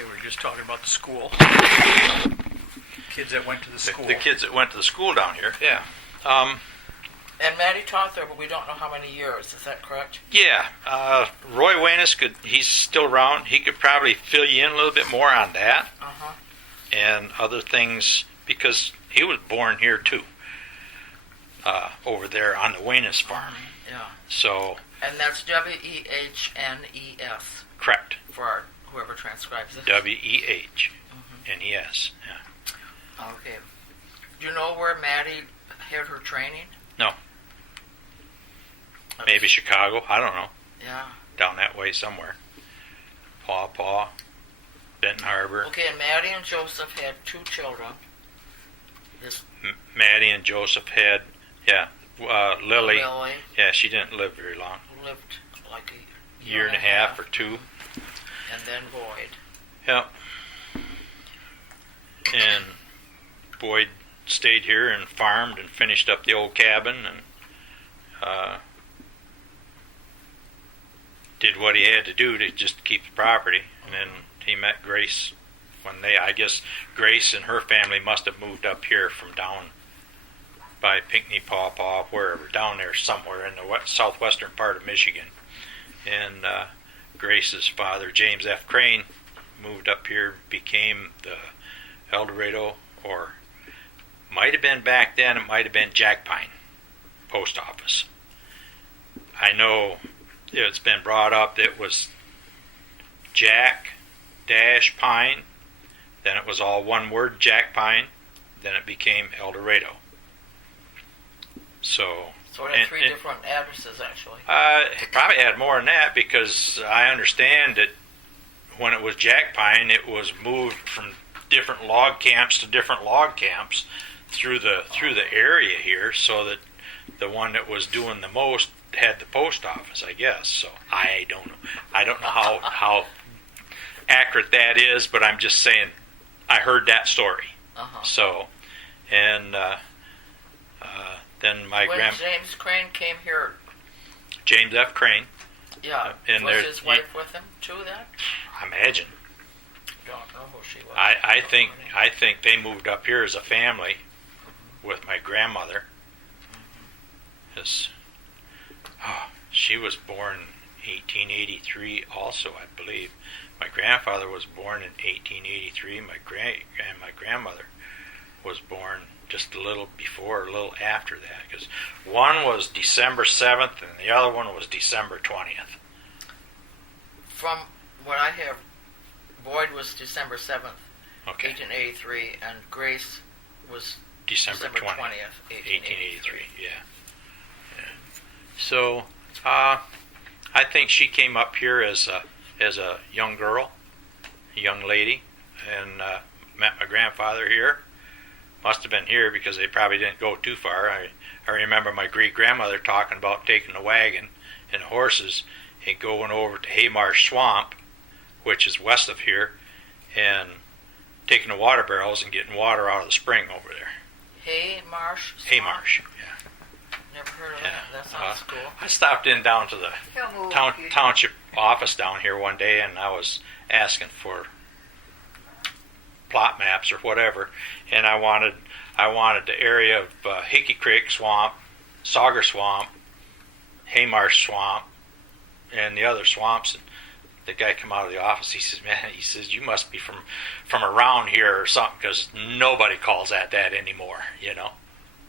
Okay, we were just talking about the school. Kids that went to the school. The kids that went to the school down here, yeah. And Maddie taught there, but we don't know how many years. Is that correct? Yeah. Roy Wanis, he's still around. He could probably fill you in a little bit more on that. Uh-huh. And other things, because he was born here too. Over there on the Wanis farm. Yeah. So. And that's W-E-H-N-E-S. Correct. For whoever transcribes it. W-E-H-N-E-S. Yeah. Okay. Do you know where Maddie had her training? No. Maybe Chicago. I don't know. Yeah. Down that way somewhere. Paw, Benton Harbor. Okay, and Maddie and Joseph had 2 children. Maddie and Joseph had, Lily. Lily. Yeah, she didn't live very long. Lived like a year and a half or 2. And then Boyd. Yep. And Boyd stayed here and farmed and finished up the old cabin and did what he had to do to just keep the property. And then he met Grace I guess Grace and her family must have moved up here from down by Pinckney, Paw, wherever, down there somewhere in the southwestern part of Michigan. And Grace's father, James F. Crane, moved up here, became the El Dorado, or might have been back then, it might have been Jack Pine post office. I know it's been brought up that it was Jack dash Pine, then it was all one word, Jack Pine, then it became El Dorado. So it had 3 different addresses, actually. It probably had more than that, because I understand that when it was Jack Pine, it was moved from different log camps to different log camps through the area here, so that the one that was doing the most had the post office, I guess. So I don't know. I don't know how accurate that is, but I'm just saying I heard that story. Uh-huh. So, and then my when James Crane came here. James F. Crane. Yeah. And was his wife with him too then? I imagine. Don't know who she was. I think they moved up here as a family with my grandmother. She was born 1883 also, I believe. My grandfather was born in 1883. My grandmother was born just a little before, a little after that, because one was December 7th and the other one was December 20th. From what I have, Boyd was December 7th, okay. 1883, and Grace was December 20th, 1883. Yeah. So, I think she came up here as a young girl, a young lady, and met my grandfather here. Must have been here because they probably didn't go too far. I remember my great-grandmother talking about taking the wagon and the horses and going over to Haymarsh Swamp, which is west of here, and taking the water barrels and getting water out of the spring over there. Haymarsh Swamp? Haymarsh, yeah. Never heard of that. That sounds cool. I stopped in down to the township office down here one day, and I was asking for plot maps or whatever, and I wanted the area of Hickey Creek Swamp, Sauger Swamp, Haymarsh Swamp, and the other swamps. And the guy come out of the office. He says, "Man," he says, "you must be from around here or something, because nobody calls that anymore, you know."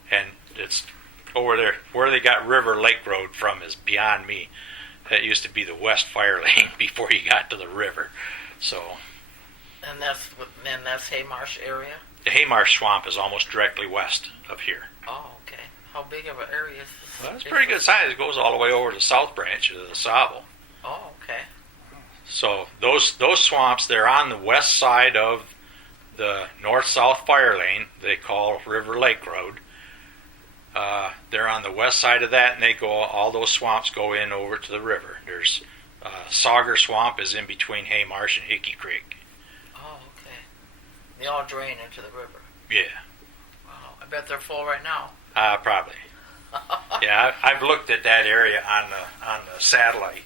And it's over there where they got River Lake Road from is beyond me. That used to be the West Fire Lane before you got to the river. So. And that's Haymarsh area? The Haymarsh Swamp is almost directly west of here. Oh, okay. How big of an area is this? Well, it's pretty good size. It goes all the way over to the South Branch of the Sauble. Oh, okay. So those swamps, they're on the west side of the north-south fire lane they call River Lake Road. They're on the west side of that, and all those swamps go in over to the river. There's Sauger Swamp is in between Haymarsh and Hickey Creek. Oh, okay. They all drain into the river. Yeah. Wow. I bet they're full right now. Probably. Yeah, I've looked at that area on the satellite.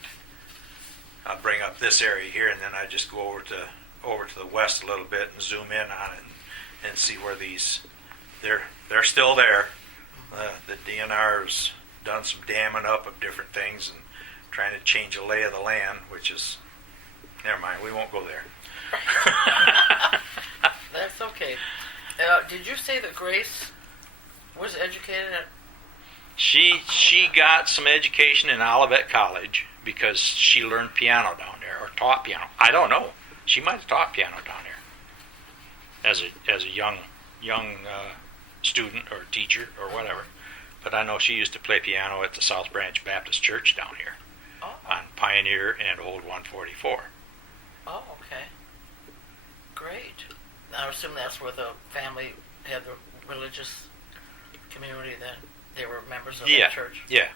I'll bring up this area here, and then I just go over to the west a little bit and zoom in on it and see where they're still there. The DNR's done some damming up of different things and trying to change the lay of the land, which is, never mind, we won't go there. That's okay. Did you say that Grace was educated at? She got some education in Olivet College because she learned piano down there, or taught piano. I don't know. She might have taught piano down there as a young student or teacher or whatever. But I know she used to play piano at the South Branch Baptist Church down here on Pioneer and Old 144. Oh, okay. Great. I assume that's where the family had the religious community then. They were members of that church. Yeah.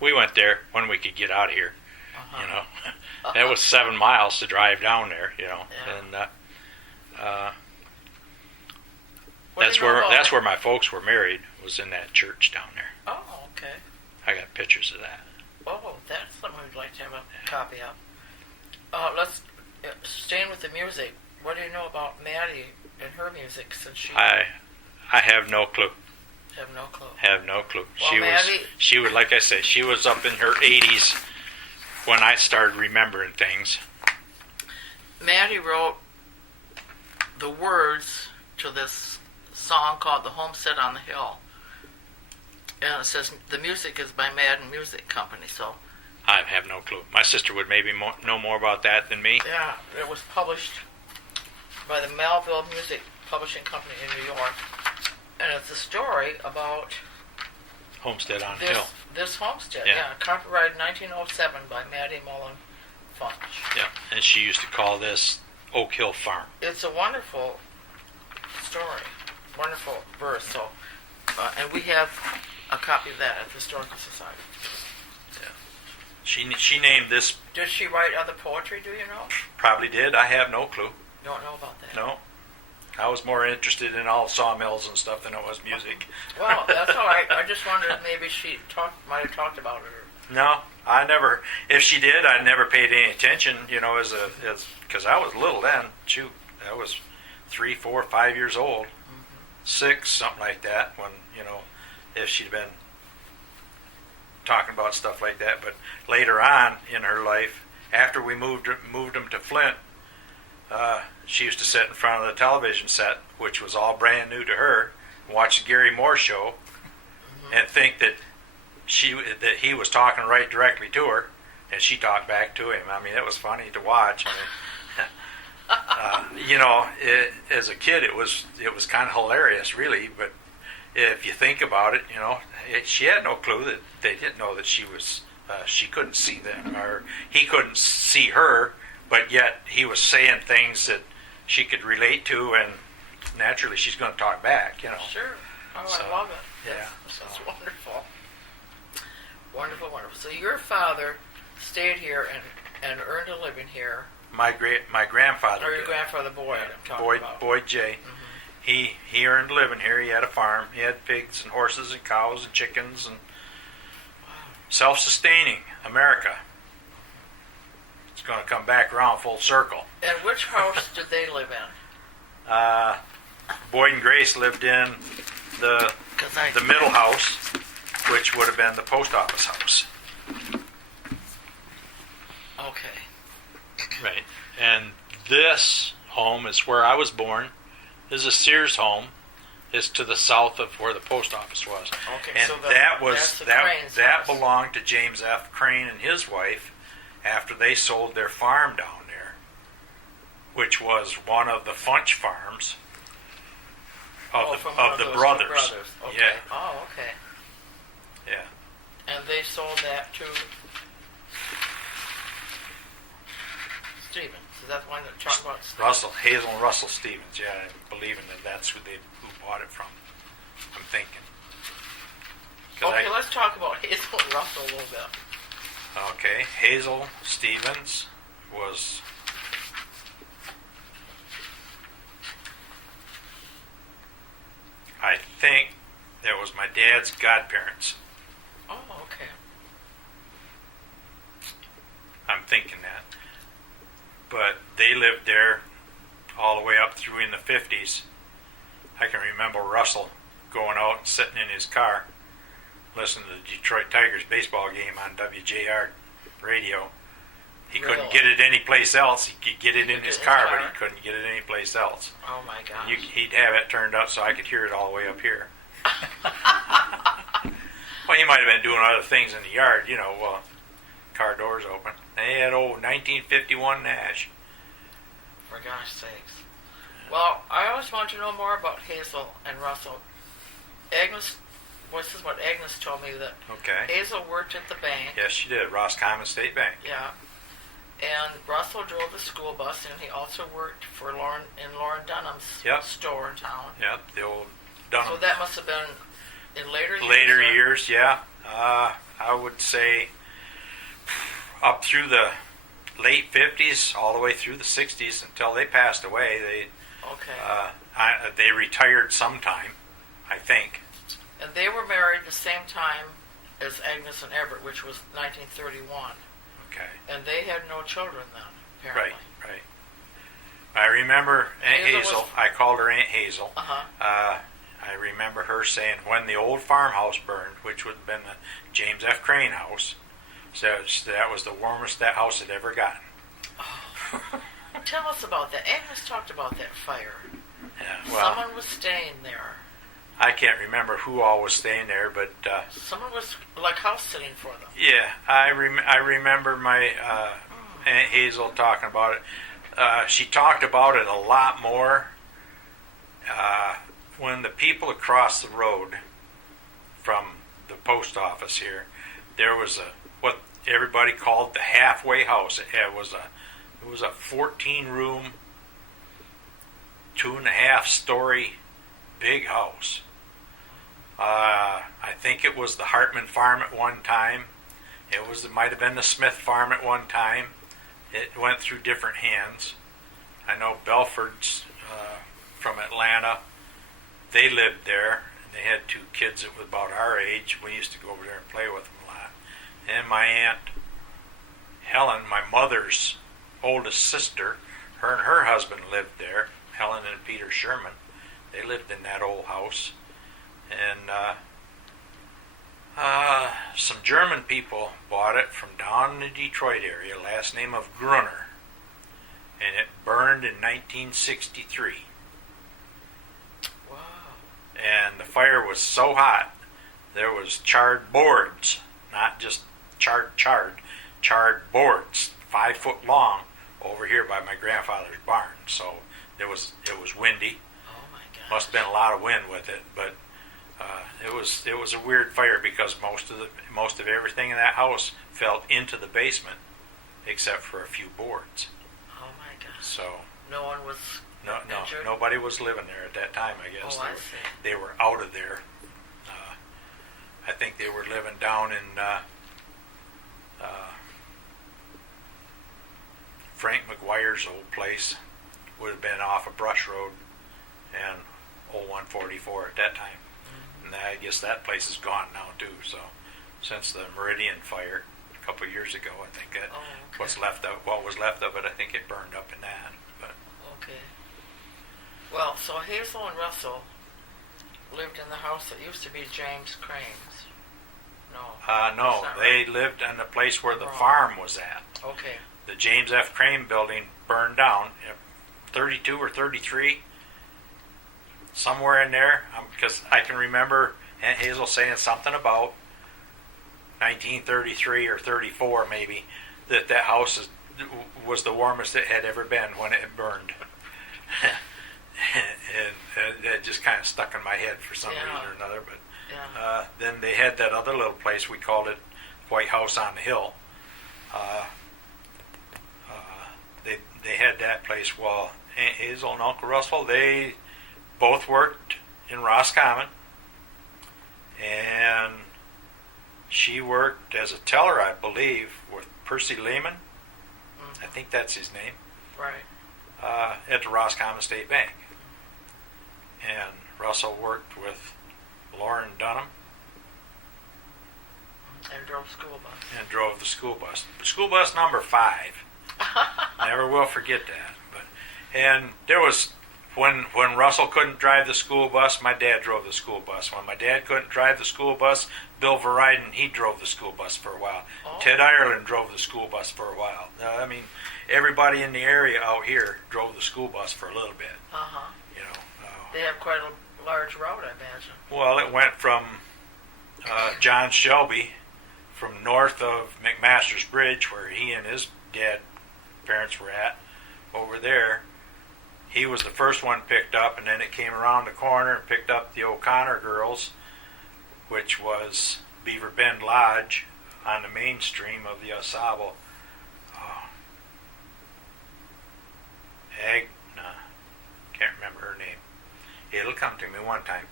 We went there when we could get out of here. Uh-huh. You know, it was 7 miles to drive down there. You know, Yeah. and What do that's you know where about- my folks were married. Was in that church down there. Oh, okay. I got pictures of that. Oh, that's something we'd like to have a copy of. Let's staying with the music. What do you know about Maddie and her music? Since she I have no clue. have no clue. Have no clue. Well, She was like I say, she was up in her 80s when I started remembering things. Maddie wrote the words to this song called "The Homestead on the Hill," and it says the music is by Madden Music Company. So I have no clue. My sister would maybe know more about that than me. yeah, it was published by the Melville Music Publishing Company in New York, and it's a story about Homestead on the Hill. this homestead. Yeah. Yeah, copyrighted 1907 by Maddie Mullen Funsch. Yeah, and she used to call this Oak Hill Farm. It's a wonderful story, wonderful verse. So, and we have a copy of that at the Historical Society. She named this, Did she write other poetry? Do you know? probably did. I have no clue. Don't know about that. No. I was more interested in all sawmills and stuff than it was music. Well, that's all right. I just wondered if maybe she might have talked about it. No, I never. If she did, I never paid any attention. You know, because I was little then. Shoot, I was 3, 4, 5 years old, 6, something like that. When if she'd been talking about stuff like that. But later on in her life, after we moved them to Flint, she used to sit in front of the television set, which was all brand new to her, watch the Gary Moore show, and think that he was talking right directly to her, and she talked back to him. I mean, it was funny to watch. I mean, as a kid, it was kind of hilarious, really. But if you think about it, she had no clue that they didn't know that she couldn't see them, or he couldn't see her, but yet he was saying things that she could relate to, and naturally she's going to talk back. Sure. Oh, So, I love it. yeah. That's wonderful. Wonderful, wonderful. So your father stayed here and earned a living here. My grandfather. Or your did. grandfather Boyd, I'm talking about. Boyd J. He earned a living here. He had a farm. He had pigs and horses and cows and chickens and self-sustaining America. It's going to come back around full circle. And which house did they live in? Boyd and Grace lived in the middle house, which would have been the post office house. Okay. Right. And this home is where I was born. This is a Sears home. It's to the south of where the post office was. Okay. And so that's the that Crane's that house. belonged to James F. Crane and his wife after they sold their farm down there, which was one of the Funsch farms from one of the those brothers. Okay. Yeah. Oh, okay. Yeah. And they sold that to Stevens. Is that the one that talked about Stevens? Hazel and Russell Stevens. Yeah, I'm believing that's who bought it from. I'm thinking. 'Cause Okay, let's talk about Hazel and Russell a little bit. Okay, Hazel Stevens was I think that was my dad's godparents. Oh, okay. I'm thinking that. But they lived there all the way up through in the 50s. I can remember Russell going out and sitting in his car, listening to the Detroit Tigers baseball game on WJR radio. He couldn't get it anyplace else. He could get it in his car, but he couldn't get it anyplace else. Oh my gosh. He'd have it turned up so I could hear it all the way up here. Well, he might have been doing other things in the yard, while car doors open. They had old 1951 Nash. For gosh sakes. Well, I always wanted to know more about Hazel and Russell. Agnes, this is what Agnes told me, that Okay. Hazel worked at the bank. Yes, she did. Roscommon State Bank. Yeah. And Russell drove the school bus, and he also worked for Lauren Dunham's store in town. Yep, the old Dunham. So that must have been in later years. Later years, yeah. I would say up through the late 50s, all the way through the 60s until they passed away. They retired sometime, I think. And they were married the same time as Agnes and Everett, which was 1931. Okay. And they had no children then, apparently. Right. I remember Aunt Hazel. I called her Aunt Hazel. I remember her saying when the old farmhouse burned, which would have been the James F. Crane house, so that was the warmest that house had ever gotten. Oh. Tell us about that. Agnes talked about that fire. Yeah, well, someone was staying there. I can't remember who all was staying there, but someone was like house sitting for them. Yeah, I remember my Aunt Hazel talking about it. She talked about it a lot more when the people across the road from the post office here, there was what everybody called the halfway house. It was a 14-room, 2.5-story big house. I think it was the Hartman farm at one time. It might have been the Smith farm at one time. It went through different hands. I know Belford's from Atlanta. They lived there. They had 2 kids that were about our age. We used to go over there and play with them a lot. And my Aunt Helen, my mother's oldest sister, her and her husband lived there. Helen and Peter Sherman. They lived in that old house. And some German people bought it from down in the Detroit area, last name of Grunner. And it burned in 1963. Wow. And the fire was so hot, there was charred boards, not just charred boards, 5 foot long, over here by my grandfather's barn. So it was windy. Oh my God. Must have been a lot of wind with it, but it was a weird fire because most of everything in that house fell into the basement, except for a few boards. Oh my God. So no one was injured? Nobody was living there at that time. I guess I see. They were out of there. I think they were living down in Frank McGuire's old place. Would have been off of Brush Road and old 144 at that time. And I guess that place is gone now too. So since the Meridian fire a couple of years ago, I think that what was left of it, I think it burned up in that. But okay. Well, so Hazel and Russell lived in the house that used to be James Crane's. No, they lived in the place where the farm was at. Okay. The James F. Crane building burned down, 32 or 33, somewhere in there. Because I can remember Aunt Hazel saying something about 1933 or 34 maybe, that house was the warmest it had ever been when it burned. and that just kind of stuck in my head for some reason or another. But then they had that other little place, we called it White House on the Hill. They had that place. Well, Aunt Hazel and Uncle Russell, they both worked in Roscommon, and she worked as a teller, I believe, with Percy Lehman. I think that's his name. Right. At the Roscommon State Bank. And Russell worked with Lauren Dunham. And drove school bus. And drove the school bus. School bus number 5. Never will forget that. But And there was when Russell couldn't drive the school bus, my dad drove the school bus. When my dad couldn't drive the school bus, Bill Veriden, he drove the school bus for a while. Oh. Ted Ireland drove the school bus for a while. I mean, everybody in the area out here drove the school bus for a little bit. Uh-huh. You know. They have quite a large route, I imagine. Well, it went from John Shelby, from north of McMaster's Bridge, where he and his parents were at, over there. He was the first one picked up, and then it came around the corner and picked up the O'Connor girls, which was Beaver Bend Lodge on the main stream of the Osable. Can't remember her name. It'll come to me one time.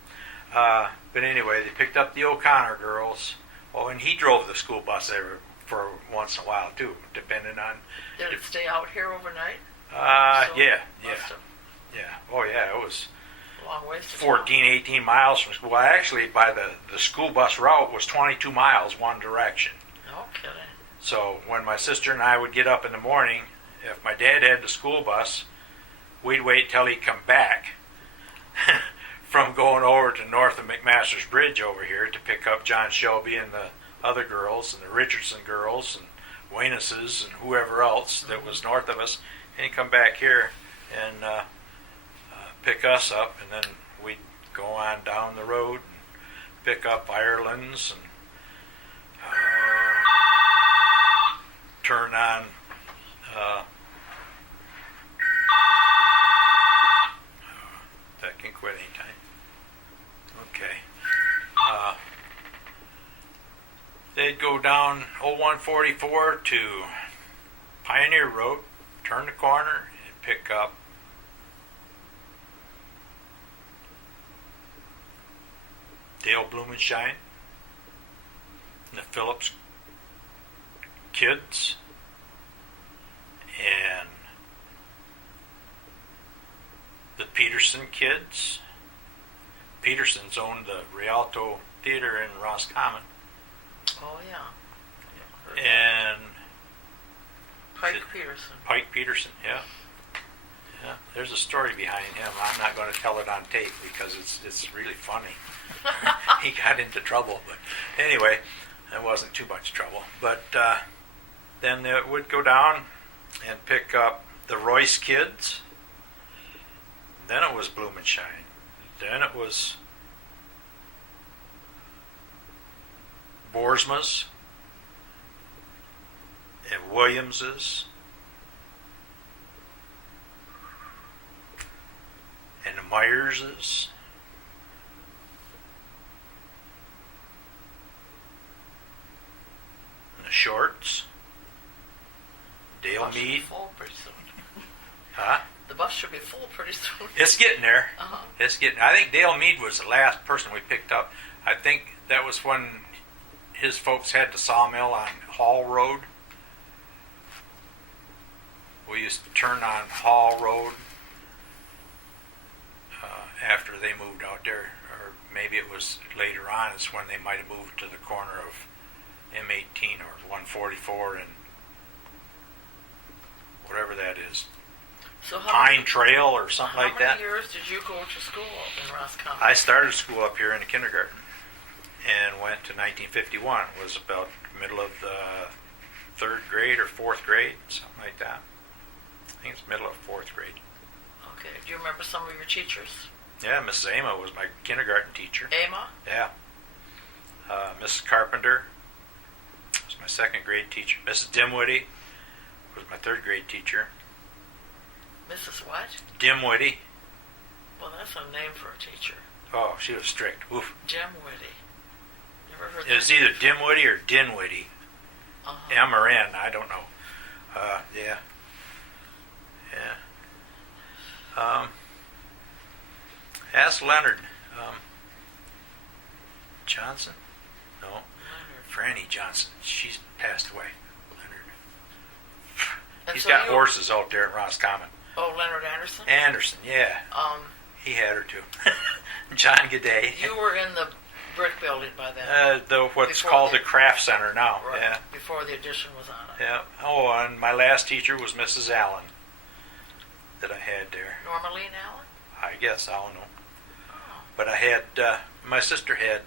But anyway, they picked up the O'Connor girls. Oh, and he drove the school bus there for once in a while too, depending on. Did it stay out here overnight? Yeah. Must have. Yeah. Oh, yeah. It was A long ways to 14, 18 miles from school. Well, actually, by the school bus route was 22 miles one direction. No kidding. So when my sister and I would get up in the morning, if my dad had the school bus, we'd wait till he'd come back from going over to north of McMaster's Bridge over here to pick up John Shelby and the other girls and the Richardson girls and Waynesses and whoever else that was north of us, and he'd come back here and pick us up, and then we'd go on down the road and pick up Ireland's and turn on that can quit anytime. Okay. They'd go down 0144 to Pioneer Road, turn the corner, and pick up Dale Blumenshine and the Phillips kids and the Peterson kids. Petersons owned the Rialto Theater in Roscommon. Oh, yeah. And Pike Peterson. Peterson, yeah. Yeah, there's a story behind him. I'm not going to tell it on tape because it's really funny. He got into trouble, but anyway, it wasn't too much trouble. But then it would go down and pick up the Royce kids. Then it was Blumenshine. Then it was Boersma's and Williams's and the Myerses and the Shorts, Dale Bus should be Mead. full pretty soon. Huh? The bus should be full pretty soon. It's getting there. Uh-huh. I think Dale Mead was the last person we picked up. I think that was when his folks had the sawmill on Hall Road. We used to turn on Hall Road after they moved out there, or maybe it was later on. It's when they might have moved to the corner of M18 or 144 and whatever that is, So Pine Trail or something like that. How many years did you go to school in Roscommon? I started school up here in the kindergarten and went to 1951. It was about middle of the third grade or fourth grade, something like that. I think it's middle of fourth grade. Okay. Do you remember some of your teachers? Yeah, Mrs. Ama was my kindergarten teacher. Ama? Yeah. Mrs. Carpenter was my second grade teacher. Mrs. Dimwitty was my third grade teacher. Mrs. what? Dimwitty. Well, that's a name for a teacher. Oh, she was strict. Oof. Jim Whitty. Never heard It was that. either Dimwitty or Dinwitty. Uh-huh. M or N, I don't know. Yeah. Ask Leonard. Johnson? No. Franny Johnson. She's passed away. Leonard. And He's so got you- horses out there at Roscommon. Oh, Leonard Anderson? Anderson, yeah. He had her too. John G'day. You were in the brick building by then. What's Before called the- the Craft Center now. Right. Yeah. Before the addition was on it. Yeah. Oh, and my last teacher was Mrs. Allen that I had Normaline Allen? I guess, I don't know. Oh. But I had, my sister had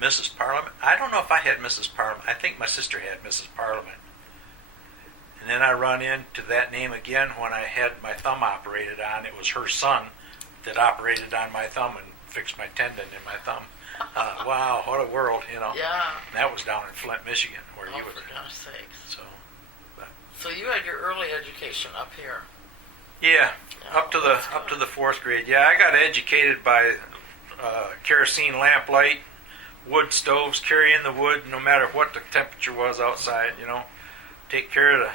Mrs. Parliament. I don't know if I had Mrs. Parliament. I think my sister had Mrs. Parliament. And then I run into that name again when I had my thumb operated on. It was her son that operated on my thumb and fixed my tendon in my thumb. Wow, what a world, you know. Yeah. And that was down in Flint, Michigan, where Oh, you were. for gosh sakes. So, but, So you had your early education up here. yeah, Oh, up to that's the good. 4th grade. Yeah, I got educated by kerosene lamplight, wood stoves, carrying the wood no matter what the temperature was outside. You know, take care of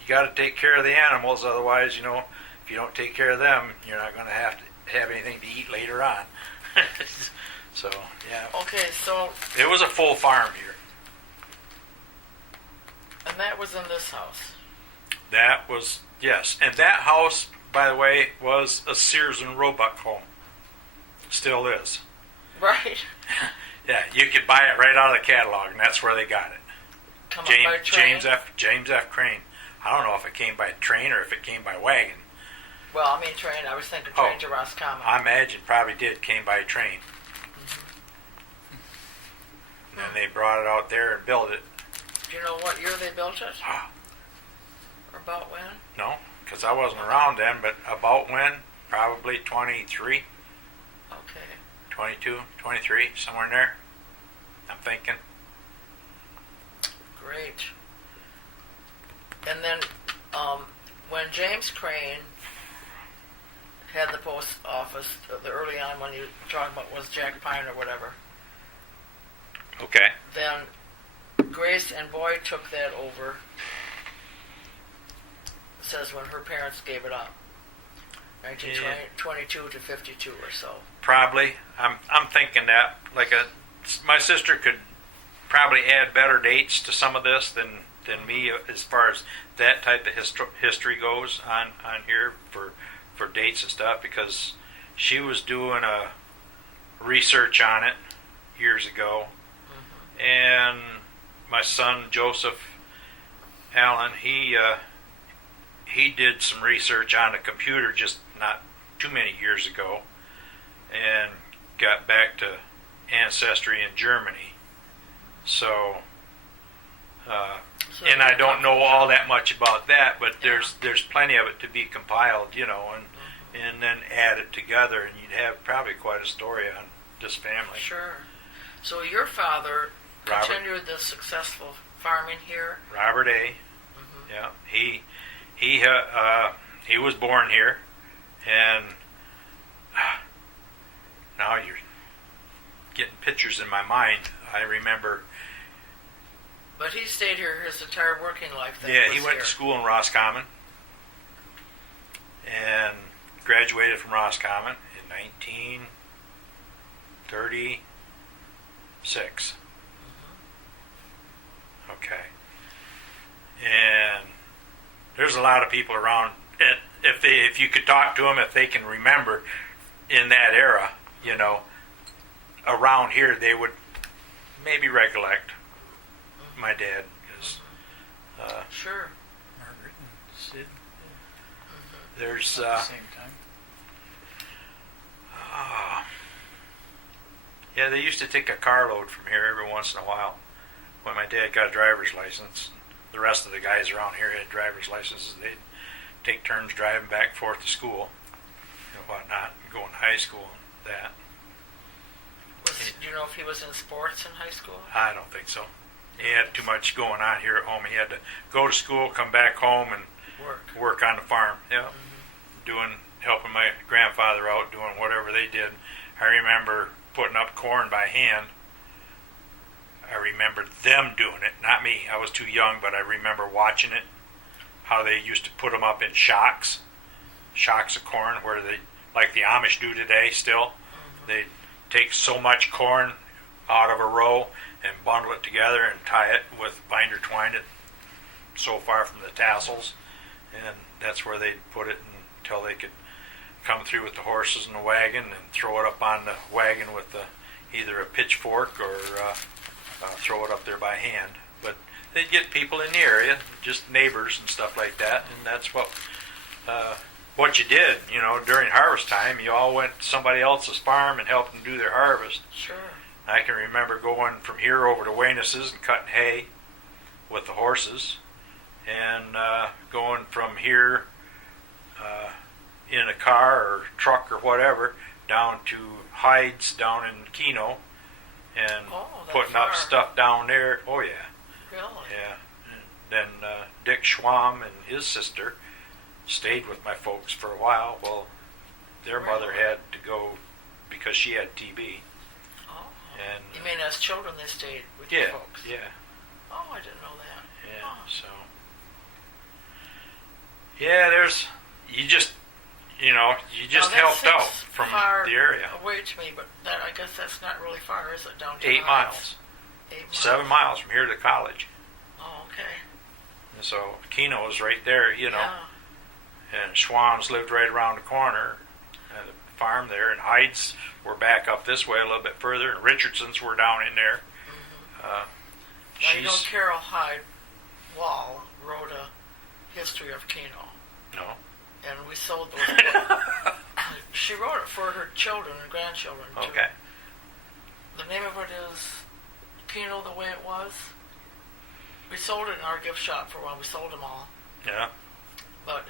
you got to take care of the animals, otherwise, you know, if you don't take care of them, you're not going to have anything to eat later on. So, yeah, Okay, so, it was a full farm here. and that was in this house. That was, yes, and that house, by the way, was a Sears and Roebuck home. Still is. Right. Yeah, you could buy it right out of the catalog, and that's where they got it. Come up by train. James F. Crane. I don't know if it came by train or if it came by wagon. Well, I mean train. I was thinking train to Roscommon. I imagine probably came by train. And then they brought it out there and built it. Do you know what year they built it? Ah, Or about when? no, because I wasn't around then, but about when? Probably 23, Okay. 22, 23, somewhere in there. I'm thinking. Great. And then when James Crane had the post office, the early on when you were talking about was Jack Pine or whatever, Okay. then Grace and Boyd took that over. It says when her parents gave it up. 1922 to 52 or so. Probably. I'm thinking that my sister could probably add better dates to some of this than me as far as that type of history goes on here for dates and stuff, because she was doing a research on it years ago, and my son Joseph Allen, he did some research on a computer just not too many years ago, and got back to ancestry in Germany. So, and I don't know all that much about that, but there's plenty of it to be compiled, you know, and then add it together, and you'd have probably quite a story on this family. Sure. So your father Robert. continued the successful farming here. Robert A. Yeah, he was born here, and now you're getting pictures in my mind. I remember. But he stayed here his entire working life. Then Yeah, was he went here. to school in Roscommon and graduated from Roscommon in 1936. Okay. And there's a lot of people around. If you could talk to them, if they can remember in that era, you know, around here, they would maybe recollect my dad. 'Cause, Sure. Margaret and Sid there's at the same time. yeah, they used to take a carload from here every once in a while. When my dad got a driver's license, the rest of the guys around here had driver's licenses. They'd take turns driving back and forth to school and whatnot, going to high school and that. Do you know if he was in sports in high school? I don't think so. He had too much going on here at home. He had to go to school, come back home, and work on the farm. Yeah, helping my grandfather out, doing whatever they did. I remember putting up corn by hand. I remember them doing it, not me. I was too young, but I remember watching it. How they used to put them up in shocks of corn, where they, like the Amish do today. Still, they take so much corn out of a row and bundle it together and tie it with binder twine it so far from the tassels, and that's where they'd put it until they could come through with the horses and the wagon and throw it up on the wagon with either a pitchfork or throw it up there by hand. But they'd get people in the area, just neighbors and stuff like that, and that's what what you did, during harvest time, you all went to somebody else's farm and helped them do their harvest. Sure. I can remember going from here over to Weyness's and cutting hay with the horses, and going from here in a car or truck or whatever down to Hyde's down in Keno and putting up stuff down there. Oh yeah. Really? Yeah. And then Dick Schwam and his sister stayed with my folks for a while. Well, their mother had to go because she had TB. Oh. And you mean as children they stayed with yeah, your folks? Yeah. Oh, I didn't know that. Yeah. Oh. So. Yeah, you just helped out from the area. Away to me, but that I guess that's not really far, is it? Down to 8 miles. 8 miles. 7 miles from here to college. Oh, okay. And so Keno was right there, Yeah. And Schwann's lived right around the corner at a farm there, and Hyde's were back up this way a little bit further, and Richardson's were down in there. Mm-hmm. Now, Carol Hyde Wall wrote a history of Keno. No. And we sold those books. She wrote it for her children and grandchildren, too. Okay. The name of it is Keno the Way It Was. We sold it in our gift shop for a while. We sold them all. Yeah. But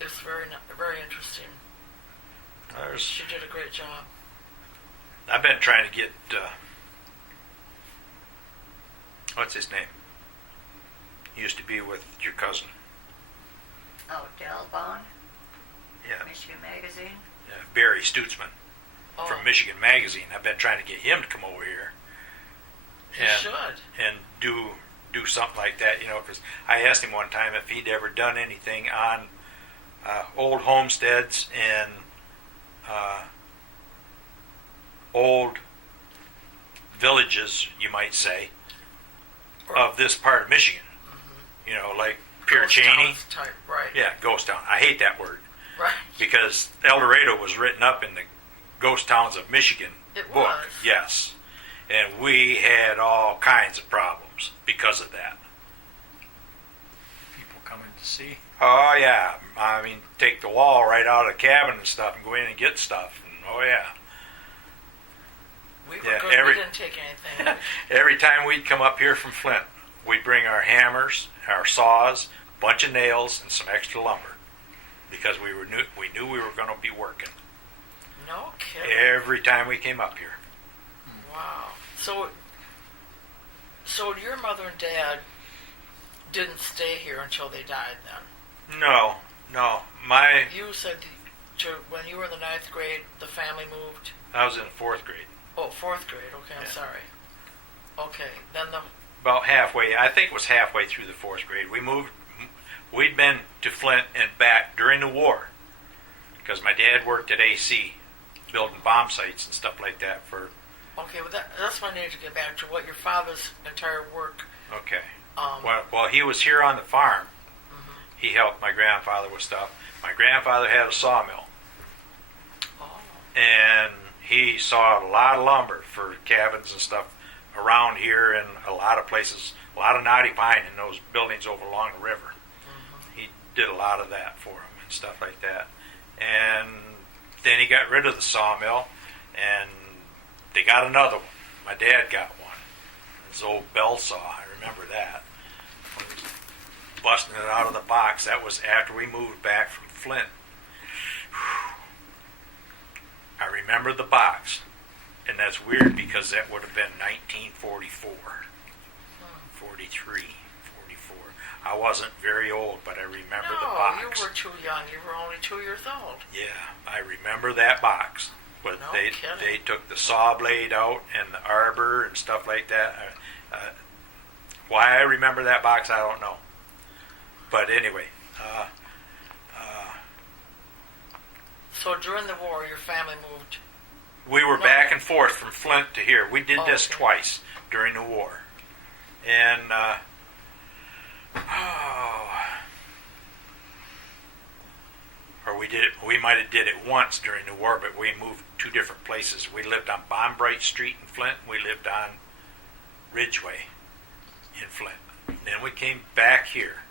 it's very, very interesting. She did a great job. I've been trying to get, what's his name? He used to be with your cousin. Oh, Del Bond, Yeah. Michigan Magazine. Barry Stutzman from Oh. Michigan Magazine. I've been trying to get him to come over here. You should. And do something like that, because I asked him one time if he'd ever done anything on old homesteads and old villages, you might say, of this part of Michigan. Mm-hmm. Like Pierre Ghost Cheney. towns type, right. Yeah, ghost town. I hate that word. Right. Because El Dorado was written up in the Ghost Towns of Michigan It book. was. Yes. And we had all kinds of problems because of that. People coming to see. Oh, yeah. I mean, take the wall right out of the cabin and stuff and go in and get stuff. And, oh, yeah. We were Yeah, good. We didn't take anything. Every time we'd come up here from Flint, we'd bring our hammers, our saws, a bunch of nails, and some extra lumber. Because we knew we were going to be working. No kidding. Every time we came up here. Wow. So your mother and dad didn't stay here until they died then? No. You said when you were in the 9th grade, the family moved? I was in the 4th grade. Oh, 4th grade. Okay, I'm Yeah. sorry. Okay, then About halfway. I think it was halfway through the 4th grade. We'd been to Flint and back during the war. Because my dad worked at AC, building bomb sites and stuff like that for... Okay, well that's what I need to get back to, what your father's entire work... Okay. Well, he was here on the farm. Mm-hmm. He helped my grandfather with stuff. My grandfather had a sawmill. Oh. And he sawed a lot of lumber for cabins and stuff around here and a lot of places, a lot of knotty pine in those buildings over along the river. Mm-hmm. He did a lot of that for him and stuff like that. And then he got rid of the sawmill, and they got another one. My dad got one. His old bell saw, I remember that. Busting it out of the box. That was after we moved back from Flint. I remember the box. And that's weird because that would have been 1944, 43, 44. I wasn't very old, but I remember the box. No, you were too young. You were only 2 years old. Yeah, I remember that box. But No they kidding. took the saw blade out and the arbor and stuff like that. Why I remember that box, I don't know. But anyway. So during the war, your family moved. We were No. back and forth from Flint to here. We did this Okay. twice during the war. And, or we might have did it once during the war, but we moved 2 different places. We lived on Bombright Street in Flint. We lived on Ridgeway in Flint. And then we came back here.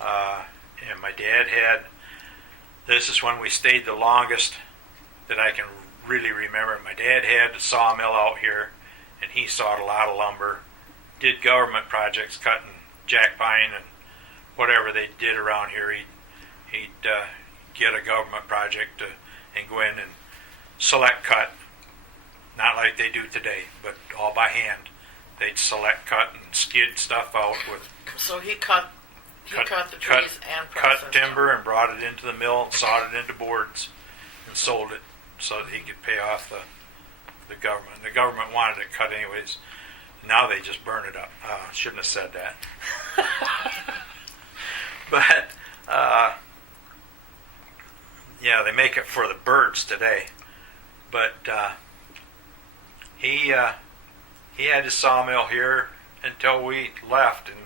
And my dad had This is when we stayed the longest that I can really remember. My dad had a sawmill out here, and he sawed a lot of lumber, did government projects, cutting jack pine and whatever they did around here. He'd get a government project and go in and select cut, not like they do today, but all by hand. They'd select cut and skid stuff out with. So he cut the trees and processed cut timber and brought it into the mill and sawed it into boards and sold it so that he could pay off the government. The government wanted it cut anyways. Now they just burn it up. Shouldn't have said that. But yeah, they make it for the birds today. But he had his sawmill here until we left in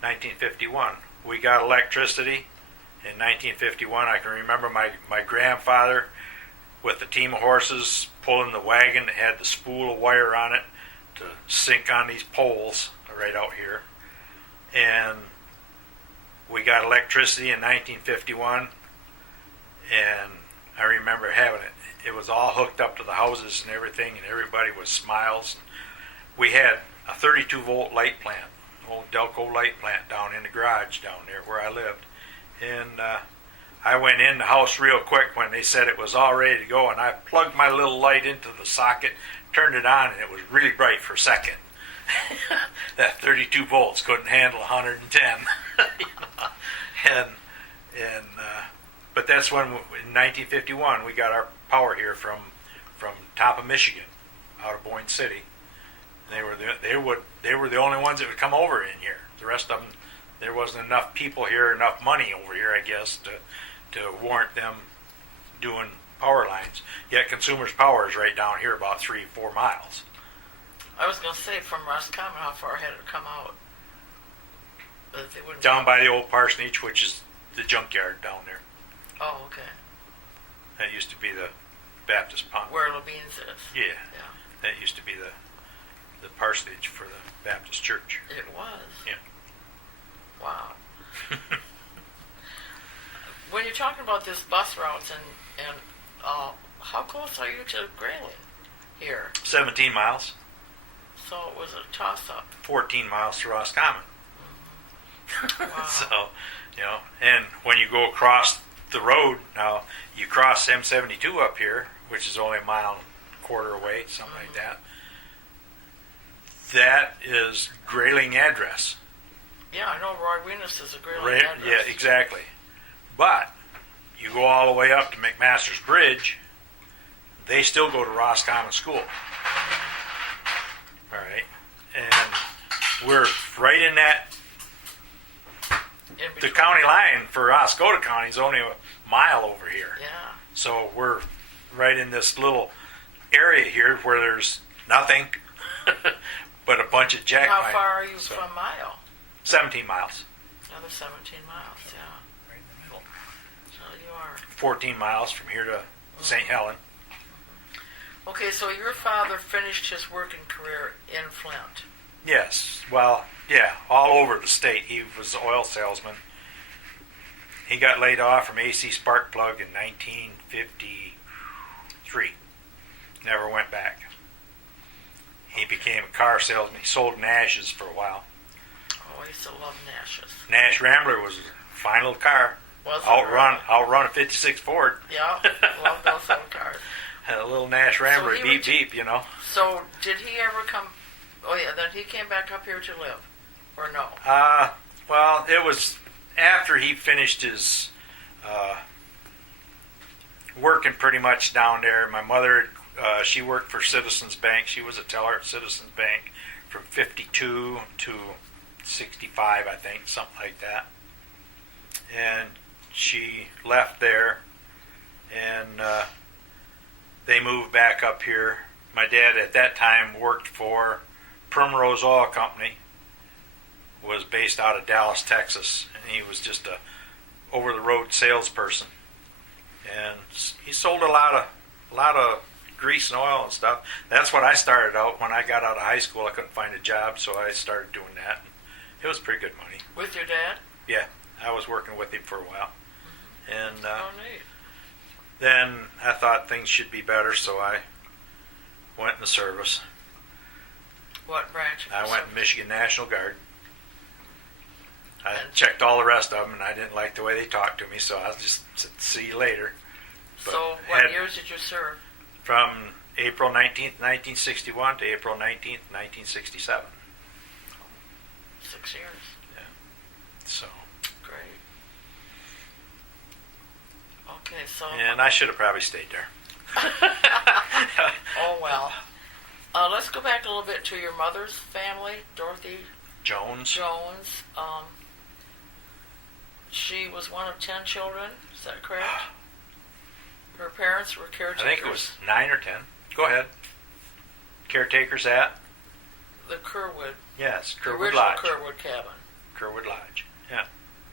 1951. We got electricity in 1951. I can remember my grandfather with a team of horses pulling the wagon that had the spool of wire on it to sink on these poles right out here. And we got electricity in 1951, and I remember having it. It was all hooked up to the houses and everything, and everybody was smiles. We had a 32-volt light plant, old Delco light plant down in the garage down there where I lived. And I went in the house real quick when they said it was all ready to go, and I plugged my little light into the socket, turned it on, and it was really bright for a second. That 32 volts couldn't handle 110. But that's when, in 1951, we got our power here from top of Michigan, out of Boyne City. They were the only ones that would come over in here. The rest of them, there wasn't enough people here, enough money over here, I guess, to warrant them doing power lines. Yet Consumers Power is right down here, about 3-4 miles. I was going to say, from Roscommon, how far had it come out? But they wouldn't Down by the old parsonage, which is the junkyard down there. Oh, okay. That used to be the Baptist pump. Where Levine's is. Yeah. That used to be the parsonage for the Baptist church. It was? Yeah. Wow. When you're talking about this bus routes and how close are you to Grayling here? 17 miles. So it was a toss-up. 14 miles to Roscommon. Wow. So, and when you go across the road, now you cross M72 up here, which is only a mile and a quarter away, something like that. That is Grayling address. Yeah, I know Roy Weenus is a Grayling Right, address. yeah, exactly. But you go all the way up to McMaster's Bridge, they still go to Roscommon School. All right, and we're right in that. The county line for Oscoda County is only a mile over here. Yeah. So we're right in this little area here where there's nothing but a bunch of jack How pine. far are you from Mile? 17 miles. Another 17 miles, yeah. Right in the middle. So you are. 14 miles from here to St. Helen. Okay, so your father finished his working career in Flint. Yes. Well, yeah, all over the state. He was an oil salesman. He got laid off from AC Sparkplug in 1953. Never went back. He became a car salesman. He sold Nashes for a while. Oh, I used to love Nashes. Nash Rambler was a fine little car. Was it Outrun a 56 Ford. Yeah, love those old cars. Had a little Nash Rambler, he beep beep, So did he ever come? Oh yeah, then he came back up here to live, or no? Well, it was after he finished his working pretty much down there. My mother, she worked for Citizens Bank. She was a teller at Citizens Bank from 52 to 65, I think, something like that. And she left there, and they moved back up here. My dad at that time worked for Primrose Oil Company, was based out of Dallas, Texas, and he was just a over-the-road salesperson. And he sold a lot of grease and oil and stuff. That's what I started out when I got out of high school. I couldn't find a job, so I started doing that. It was pretty good money. With your dad? Yeah, I was working with him for a while. And Oh, neat. then I thought things should be better, so I went in the service. What branch? I went in Michigan National Guard. I And- checked all the rest of them, and I didn't like the way they talked to me, so I just said, see you later. So, But what had- years did you serve? From April 19th, 1961 to April 19th, 1967. 6 years. So, Great. Okay, so. and I should have probably stayed there. Oh, well. Let's go back a little bit to your mother's family, Dorothy Jones. Jones. She was one of 10 children, is that correct? Her parents were I caretakers. think it was 9 or 10. Go ahead. Caretakers at? The Kerwood, Yes, the Kerwood original Lodge. Kerwood cabin. Kerwood Lodge. Yeah,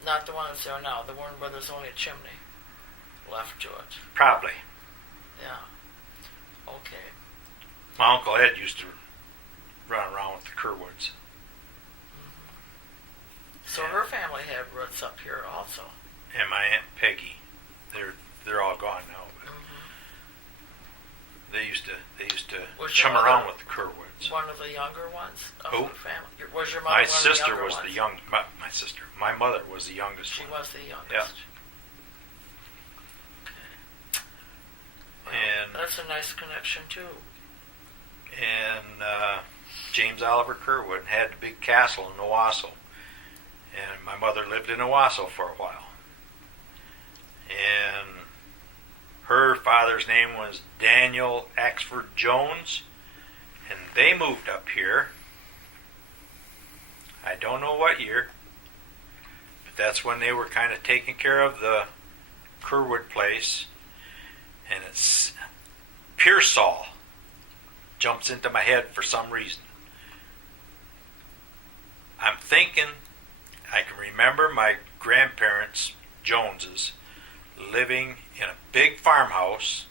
Not the one that's there now, the one where there's only a chimney left to it. probably. Yeah. Okay. My Uncle Ed used to run around with the Kerwoods. So her family had roots up here also. And my Aunt Peggy. They're all gone now, but they used to Was chum your mother around with the Kerwoods. one of the younger ones of Who? her family? Was your mother My one sister of the was younger the ones? my sister. My mother was the youngest She one. was the youngest. Well, And that's a nice connection too. James Oliver Kerwood had the big castle in Owasso. And my mother lived in Owasso for a while. And her father's name was Daniel Axford Jones. And they moved up here. I don't know what year. But that's when they were kind of taking care of the Kerwood place. And it's Pearsall jumps into my head for some reason. I'm thinking I can remember my grandparents, Joneses, living in a big farmhouse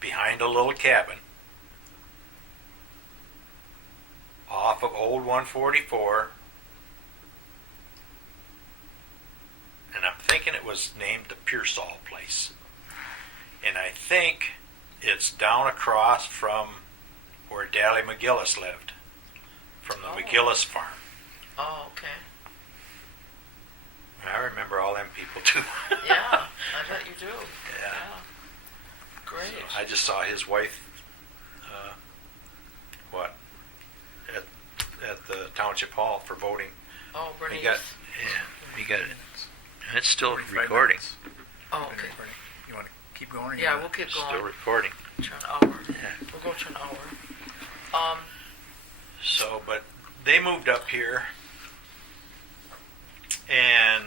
behind a little cabin off of Old 144. And I'm thinking it was named the Pearsall place. And I think it's down across from where Dally McGillis lived, from the Oh. McGillis farm. Oh, okay. I remember all them people too. Yeah, I bet you do. Yeah. Great. So I just saw his wife, at the township hall for voting. Oh, Bernice. We got it. It's still 45 recording. minutes. Oh, okay. You want to keep going? Or you Yeah, wanna- we'll keep Still going. recording. To an hour. Yeah. We'll go to an hour. So, but they moved up here, and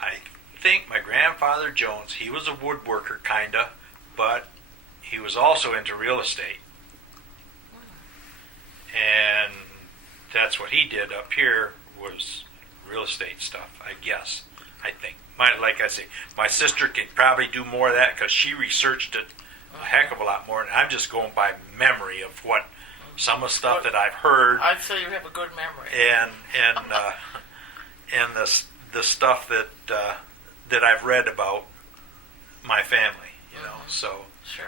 I think my grandfather Jones, he was a woodworker kinda, but he was also into real estate. And that's what he did up here was real estate stuff, I guess. I think. Like I say, my sister can probably do more of that because she researched it a heck of a lot more. And I'm just going by memory of what some of the stuff that I've heard I'd say you have a good memory. and the stuff that I've read about my family. You know, so. Sure.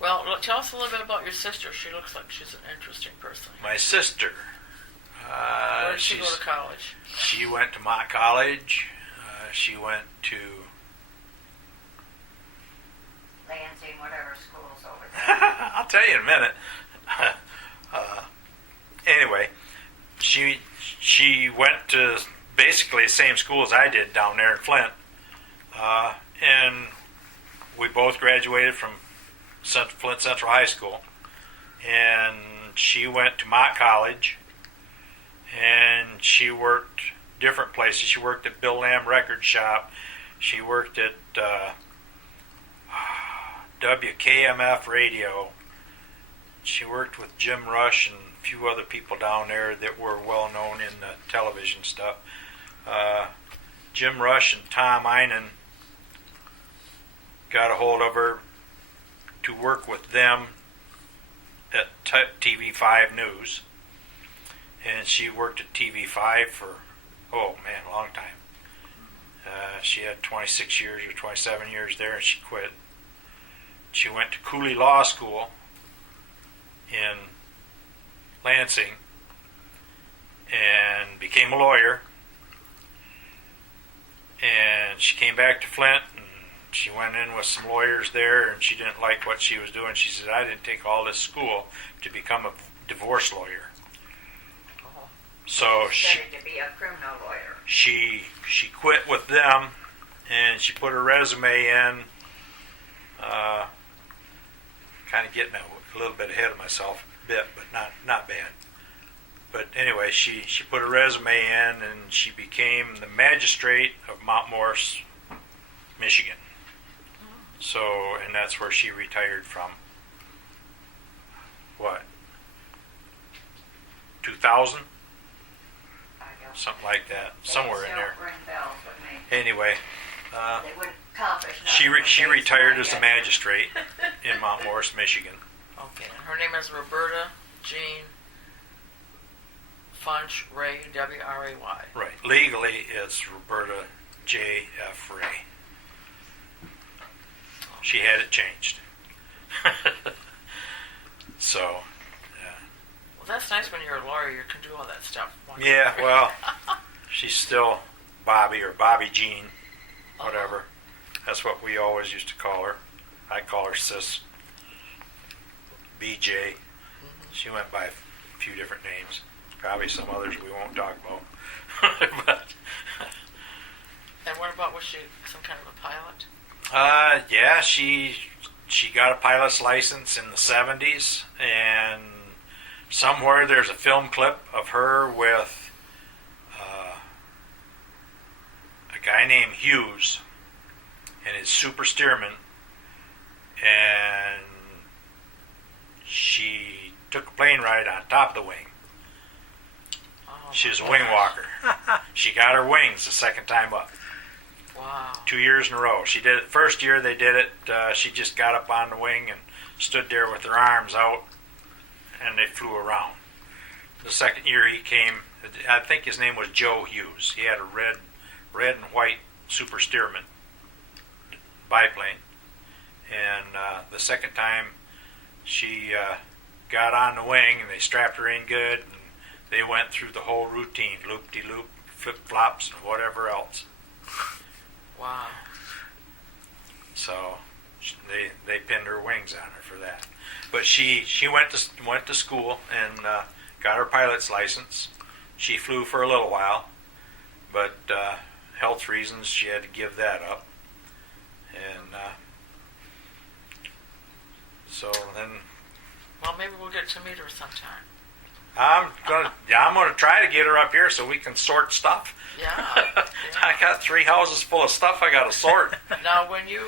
Well, tell us a little bit about your sister. She looks like she's an interesting person. My sister. Where did she go to college? She went to Mott College. She went to. Lansing, whatever school's over there. I'll tell you in a minute. Anyway, she went to basically the same school as I did down there in Flint, and we both graduated from Flint Central High School. And she went to Mott College. And she worked different places. She worked at Bill Lamb Record Shop. She worked at WKMF Radio. She worked with Jim Rush and a few other people down there that were well known in the television stuff. Jim Rush and Tom Einen got a hold of her to work with them at TV5 News. and she worked at TV5 for, oh man, a long time. She had 26 years or 27 years there, and she quit. She went to Cooley Law School in Lansing and became a lawyer. And she came back to Flint, and she went in with some lawyers there, and she didn't like what she was doing. She said, I didn't take all this school to become a divorce lawyer. So she Studied to be a criminal lawyer. she quit with them, and she put her resume in. Kind of getting a little bit ahead of myself, a bit, but not bad. But anyway, she put her resume in, and she became the magistrate of Mount Morris, Michigan. So, and that's where she retired from. What? 2000? I don't. Something like that, somewhere in there. They ring bells with me. Anyway, They wouldn't accomplish she nothing. she retired as a Yet. magistrate in Mount Morris, Michigan. Okay. Her name is Roberta Jean Funsch Ray, W-R-A-Y. Right. Legally, it's Roberta J. F. Ray. She had it changed. So, yeah. Well, that's nice when you're a lawyer. You can do all that stuff. Yeah, well, she's still Bobby or Bobby Jean, whatever. That's what we always used to call her. I call her Sis. BJ. She went by a few different names. Probably some others we won't talk about. But, And what about, was she some kind of a pilot? yeah, she got a pilot's license in the 70s, and somewhere there's a film clip of her with a guy named Hughes and his super steerman, and she took a plane ride on top of the wing. Oh, She's a my wing gosh. walker. She got her wings the second time up. Wow. 2 years in a row. She did it. First year they did it, she just got up on the wing and stood there with her arms out, and they flew around. The second year he came, I think his name was Joe Hughes. He had a red and white super steerman biplane. And the second time she got on the wing, and they strapped her in good, and they went through the whole routine, loop-de-loop, flip-flops, and whatever else. Wow. So they pinned her wings on her for that. But she went to school and got her pilot's license. She flew for a little while, but health reasons she had to give that up. And so then Well, maybe we'll get to meet her sometime. I'm gonna try to get her up here so we can sort stuff. Yeah. I got 3 houses full of stuff I got to sort. Now, when you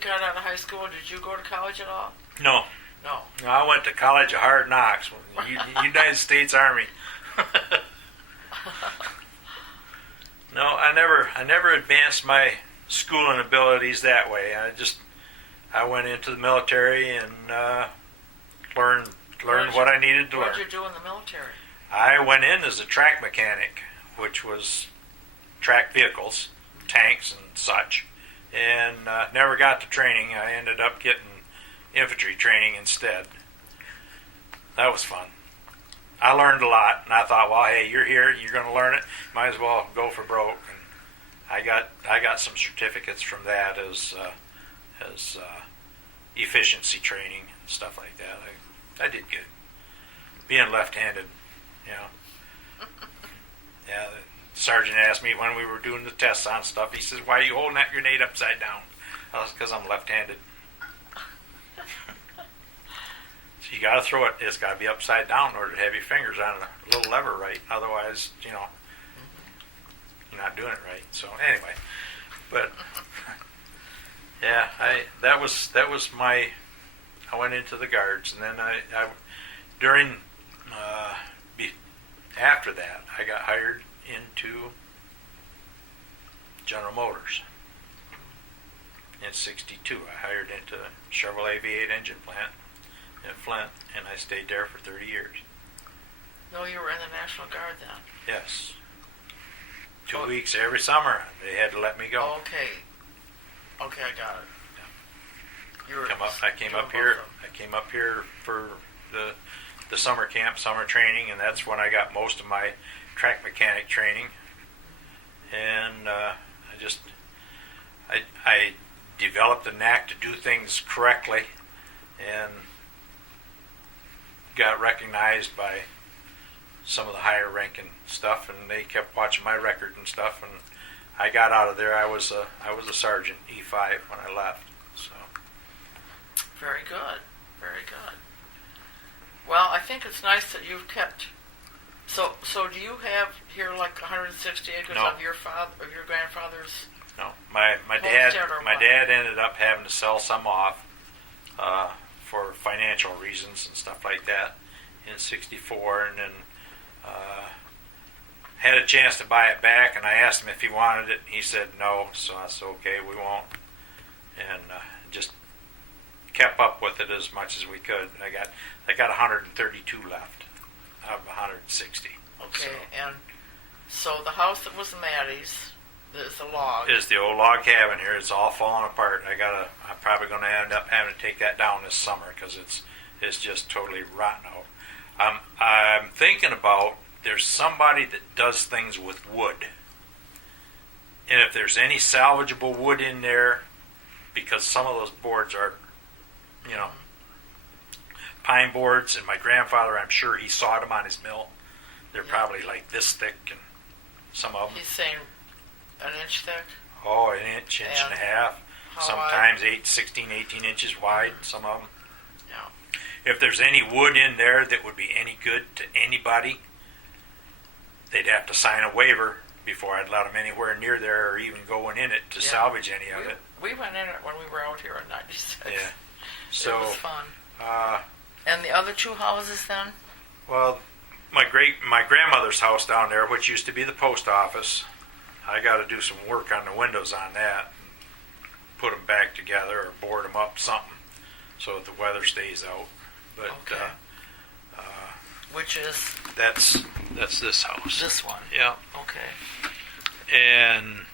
got out of high school, did you go to college at all? No, No. I went to College of Hard Knocks, United States Army. No, I never advanced my schooling abilities that way. I went into the military and learned what I needed to learn. What did you do in the military? I went in as a track mechanic, which was track vehicles, tanks and such, and never got to training. I ended up getting infantry training instead. That was fun. I learned a lot, and I thought, well, hey, you're here, you're going to learn it, might as well go for broke. And I got some certificates from that as efficiency training and stuff like that. I did good. Being left-handed, you know. Yeah, the sergeant asked me when we were doing the tests on stuff, he says, why are you holding that grenade upside down? I was, because I'm left-handed. So you got to throw it. It's got to be upside down in order to have your fingers on a little lever right. Otherwise, you know, you're not doing it right. So anyway, but yeah, that was my. I went into the guards, and then I during after that I got hired into General Motors in '62. I hired into Chevrolet V8 engine plant in Flint, and I stayed there for 30 years. No, you were in the National Guard then. Yes. 2 Oh. weeks every summer. They had to let me go. Okay. Okay, I got it. You were I came doing up here. both of them. I came up here for the summer camp, summer training, and that's when I got most of my track mechanic training. And I developed a knack to do things correctly, and got recognized by some of the higher ranking stuff, and they kept watching my record and stuff, and I got out of there. I was a sergeant, E5, when I left. So Very good. Very good. Well, I think it's nice that you've kept. So do you have here like 160 acres No. of your grandfather's? no, my Homestead or what? dad ended up having to sell some off for financial reasons and stuff like that in '64, and then had a chance to buy it back, and I asked him if he wanted it, and he said no, so I said, okay, we won't, and just kept up with it as much as we could. I got 132 left out of 160. Okay, and so the house that was Maddie's, is the log. Is the old log cabin here. It's all falling apart. I'm probably going to end up having to take that down this summer because it's just totally rotten out. I'm thinking about, there's somebody that does things with wood, and if there's any salvageable wood in there, because some of those boards are, pine boards, and my grandfather, I'm sure he sawed them on his mill. They're probably like this thick, and some of them. He's saying an inch thick. Oh, an inch and a half. How wide? Sometimes 16, 18 inches wide, some of them. Yeah. If there's any wood in there that would be any good to anybody, they'd have to sign a waiver before I'd let them anywhere near there or even going in it to Yeah. salvage any of it. We went in it when we were out here in '96. Yeah. It So, was fun. uh, And the other two houses then? well, my grandmother's house down there, which used to be the post office, I got to do some work on the windows on that, put them back together or board them up something so that the weather stays out. But Okay. Which is that's this house. this one. Yeah. Okay. And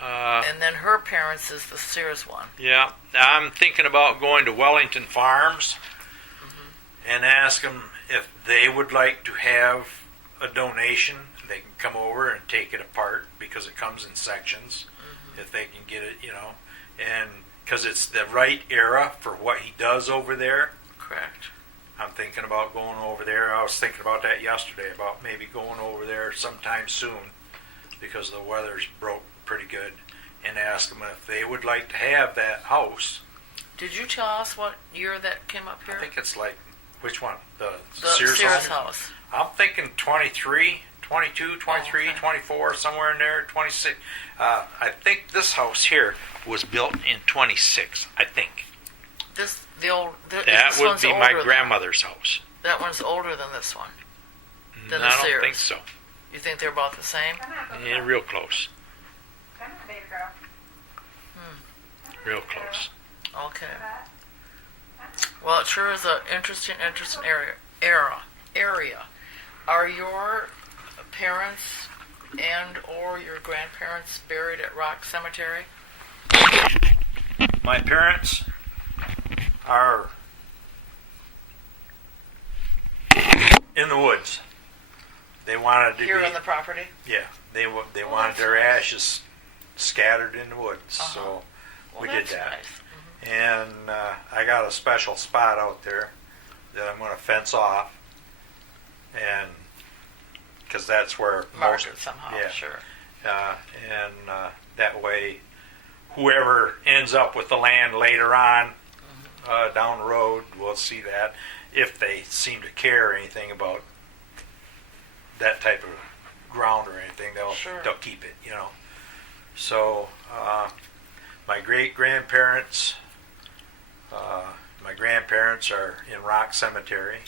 And then her parents is the Sears one. yeah, I'm thinking about going to Wellington Farms and ask them if they would like to have a donation. They can come over and take it apart because it comes in sections. If they can get it, and because it's the right era for what he does over there. Correct. I'm thinking about going over there. I was thinking about that yesterday, about maybe going over there sometime soon because the weather's broke pretty good, and ask them if they would like to have that house. Did you tell us what year that came up here? I think it's like, which one? The the Sears home? house. I'm thinking 23, 22, 23, Oh, okay. 24, somewhere in there, 26. I think this house here was built in 26, I think. That That would be my grandmother's house. That one's older than this one. Than the I don't Sears. think so. You think they're about the same? Come on, Yeah, real close. Come on, baby girl. Real close. Okay. Well, it sure is an interesting area. Are your parents and or your grandparents buried at Rock Cemetery? My parents are in the woods. They wanted to Here be on the property? yeah. They Oh, wanted that's their nice. ashes scattered in the woods, Uh-huh. so Well, we did that's that. nice. And I got a special spot out there that I'm going to fence off, and because that's where Mark most it somehow, yeah. sure. And that way, whoever ends up with the land later on down the road will see that, if they seem to care anything about that type of ground or anything, Sure. they'll keep it, So my great grandparents are in Rock Cemetery.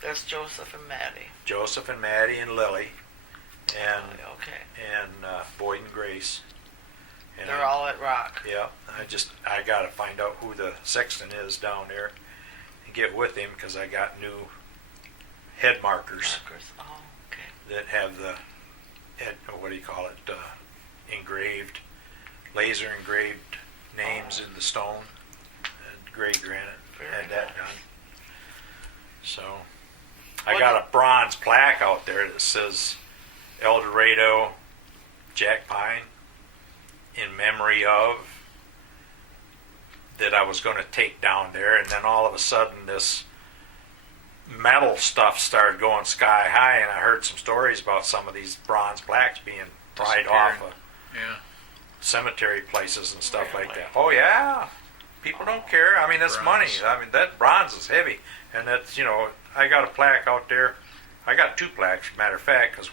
There's Joseph and Maddie. Joseph and Maddie and Lily, and Okay. Boyd and Grace. And They're all at Rock. Yeah, I got to find out who the sexton is down there and get with him because I got new head markers Oh, okay. that have the what do you call it? Engraved, laser engraved names in the stone and gray granite. Had that done. So I got a bronze plaque out there that says El Dorado, Jack Pine, in memory of, that I was going to take down there. And then all of a sudden this metal stuff started going sky high, and I heard some stories about some of these bronze plaques being pried off of Yeah. cemetery places and stuff like that. Oh yeah, people don't care. I mean, that's money. Bronze. I mean, that bronze is heavy, and that's, I got a plaque out there. I got 2 plaques, matter of fact, because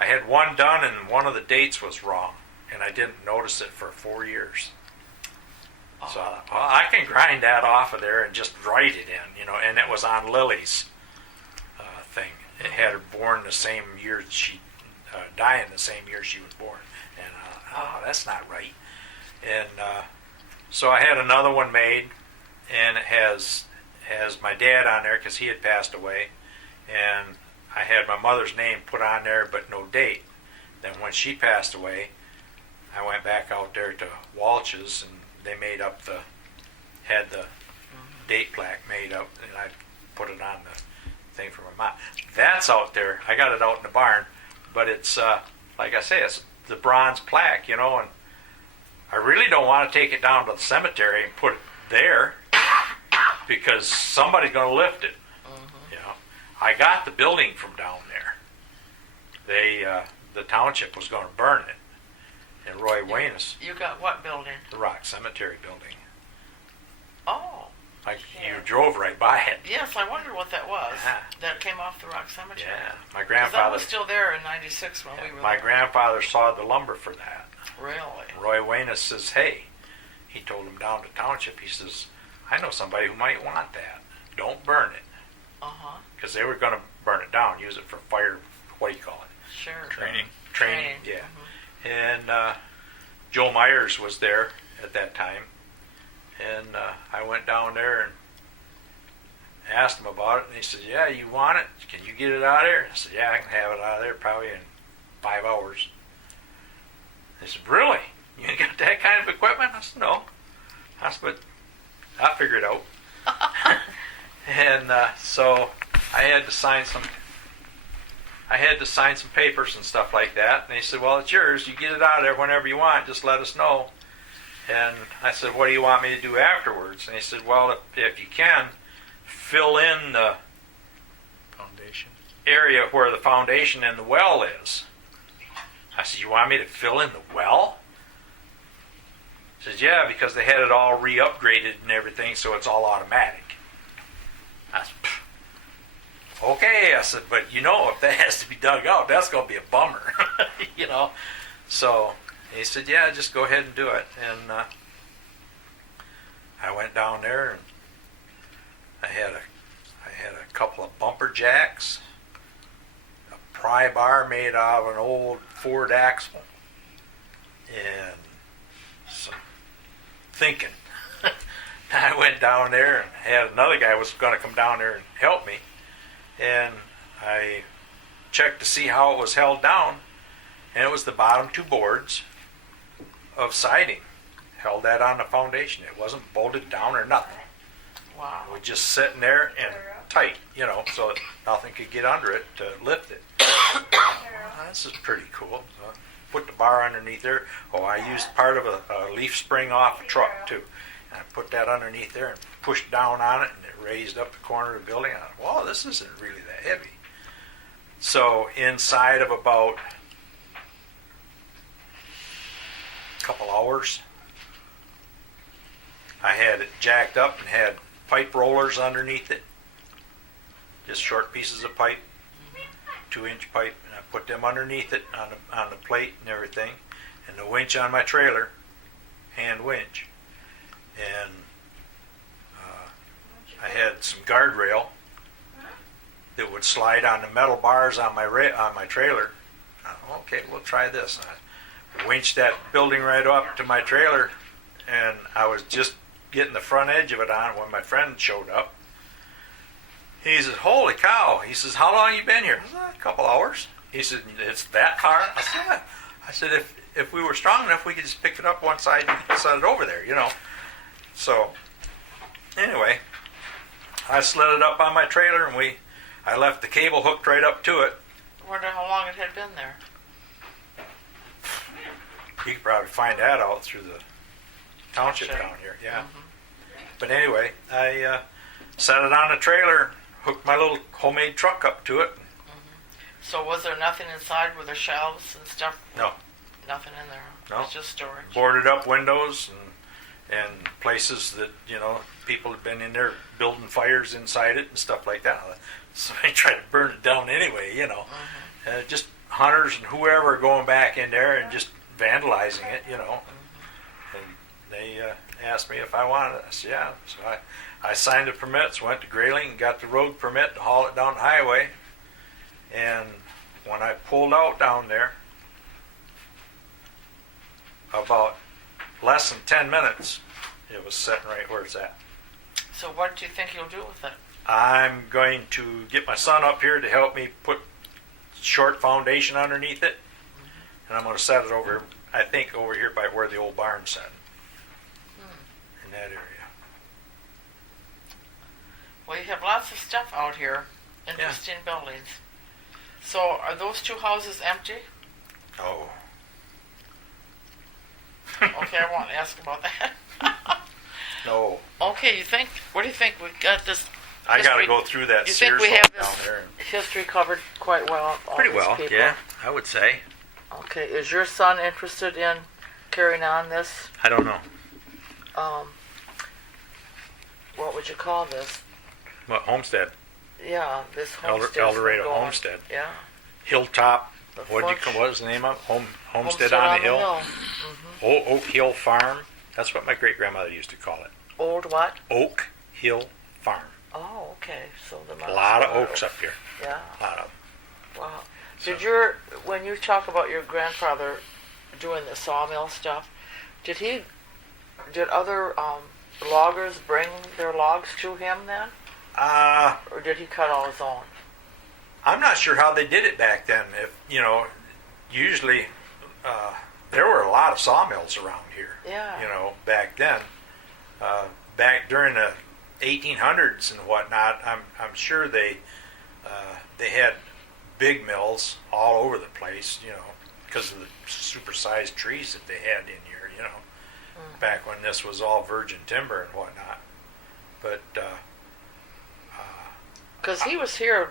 I had one done and one of the dates was wrong, and I didn't notice it for 4 years. So I thought, well, I can grind that off of there and just write it in, and it was on Lily's thing. It had her born the same year she, dying the same year she was born. And that's not right. And so I had another one made, and it has my dad on there because he had passed away. And I had my mother's name put on there, but no date. Then when she passed away, I went back out there to Walsh's, and they had the date plaque made up, and I put it on the thing for my mom. That's out there. I got it out in the barn, but it's, like I say, it's the bronze plaque, and I really don't want to take it down to the cemetery and put it there because somebody's going to lift it. I got the building from down there. The township was going to burn it, and Roy Wayness, You got what building? the Rock Cemetery building. Oh, You drove right by it. yes, I wondered what that was. Yeah. That came off the Rock Cemetery. Yeah, my 'Cause that grandfather. was still there in '96 when we were My there. grandfather sawed the lumber for that. Really? Roy Wayness says, "Hey," he told him down to township. He says, "I know somebody who might want that. Don't burn it," because they were going to burn it down, use it for fire. What do you call it? Sure. Training. Training. Yeah. And Joe Myers was there at that time, and I went down there and asked him about it, and he said, "Yeah, you want it? Can you get it out of there?" I said, "Yeah, I can have it out of there probably in 5 hours." He said, "Really? You ain't got that kind of equipment?" I said, "No." I said, "But I'll figure it out." And so I had to sign some papers and stuff like that. And he said, "Well, it's yours. You get it out of there whenever you want. Just let us know." And I said, "What do you want me to do afterwards?" And he said, "Well, if you can, fill in the Foundation. area where the foundation and the well is." I said, "You want me to fill in the well?" He says, "Yeah, because they had it all re-upgraded and everything, so it's all automatic." I said, "Okay." I said, "But if that has to be dug out, that's going to be a bummer." So he said, "Yeah, just go ahead and do it." And I went down there, and I had a couple of bumper jacks, a pry bar made out of an old Ford axle, and some thinking. I went down there and had another guy was going to come down there and help me, and I checked to see how it was held down, and it was the bottom 2 boards of siding held that on the foundation. It wasn't bolted down or nothing. Wow. It was just sitting there and tight, so that nothing could get under it to lift it. This is pretty cool. So I put the bar underneath there. Oh, I used part of a leaf spring off a truck too. And I put that underneath there and pushed down on it, and it raised up the corner of the building. I thought, "Wow, this isn't really that heavy." So inside of about a couple hours, I had it jacked up and had pipe rollers underneath it, just short pieces of pipe, 2-inch pipe, and I put them underneath it on the plate and everything, and the winch on my trailer, hand winch, and I had some guardrail that would slide on the metal bars on my trailer. I thought, "Okay, we'll try this." I winched that building right up to my trailer, and I was just getting the front edge of it on when my friend showed up. He says, holy cow. He says, how long you been here? I said, a couple hours. He said, it's that far? I said, yeah. I said, if we were strong enough, we could just pick it up one side and set it over there, you know. So, anyway, I slid it up on my trailer, and I left the cable hooked right up to it. I wonder how long it had been there. You could probably find that out through the township down here, yeah. But anyway, I set it on the trailer, hooked my little homemade truck up to it. So was there nothing inside with the shelves and stuff? No. Nothing in there. No. It was just storage. Boarded up windows and places that, you know, people had been in there building fires inside it and stuff like that. So they tried to burn it down anyway, you know. Just hunters and whoever going back in there and just vandalizing it, you know. And they asked me if I wanted it. I said, yeah. So I signed the permits, went to Grayling, and got the road permit to haul it down the highway. And when I pulled out down there, about less than 10 minutes, it was sitting right where it's at. So what do you think you'll do with it? I'm going to get my son up here to help me put short foundation underneath it, and I'm going to set it over, I think, over here by where the old barn sat, in that area. Well, you have lots of stuff out here, interesting buildings. So are those two houses empty? Oh. Okay, I won't ask about that. No. Okay, what do you think? We've got this I got to go through that You think Sears we home have down this there. history covered quite well? all Pretty these well, people? yeah, I would say. Okay, is your son interested in carrying on this? I don't know. What would you call this? What, homestead? Yeah, this homestead. El Dorado Homestead. Yeah. Hilltop, The what Funsch. was the name of it? Homestead on the Hill? Mm-hmm. Oak Hill Farm. That's what my great-grandmother used to call it. Old what? Oak Hill Farm. Oh, okay. So A lot of oaks up here. Yeah. A lot of them. Wow. So- When you talk about your grandfather doing the sawmill stuff, did other loggers bring their logs to him then? Or did he cut all his own? I'm not sure how they did it back then. If you know, usually there were a lot of sawmills around here. Yeah. You know, back then, back during the 1800s and whatnot, I'm sure they had big mills all over the place. You know, because of the supersized trees that they had in here. You know, back when this was all virgin timber and whatnot. But Because he was here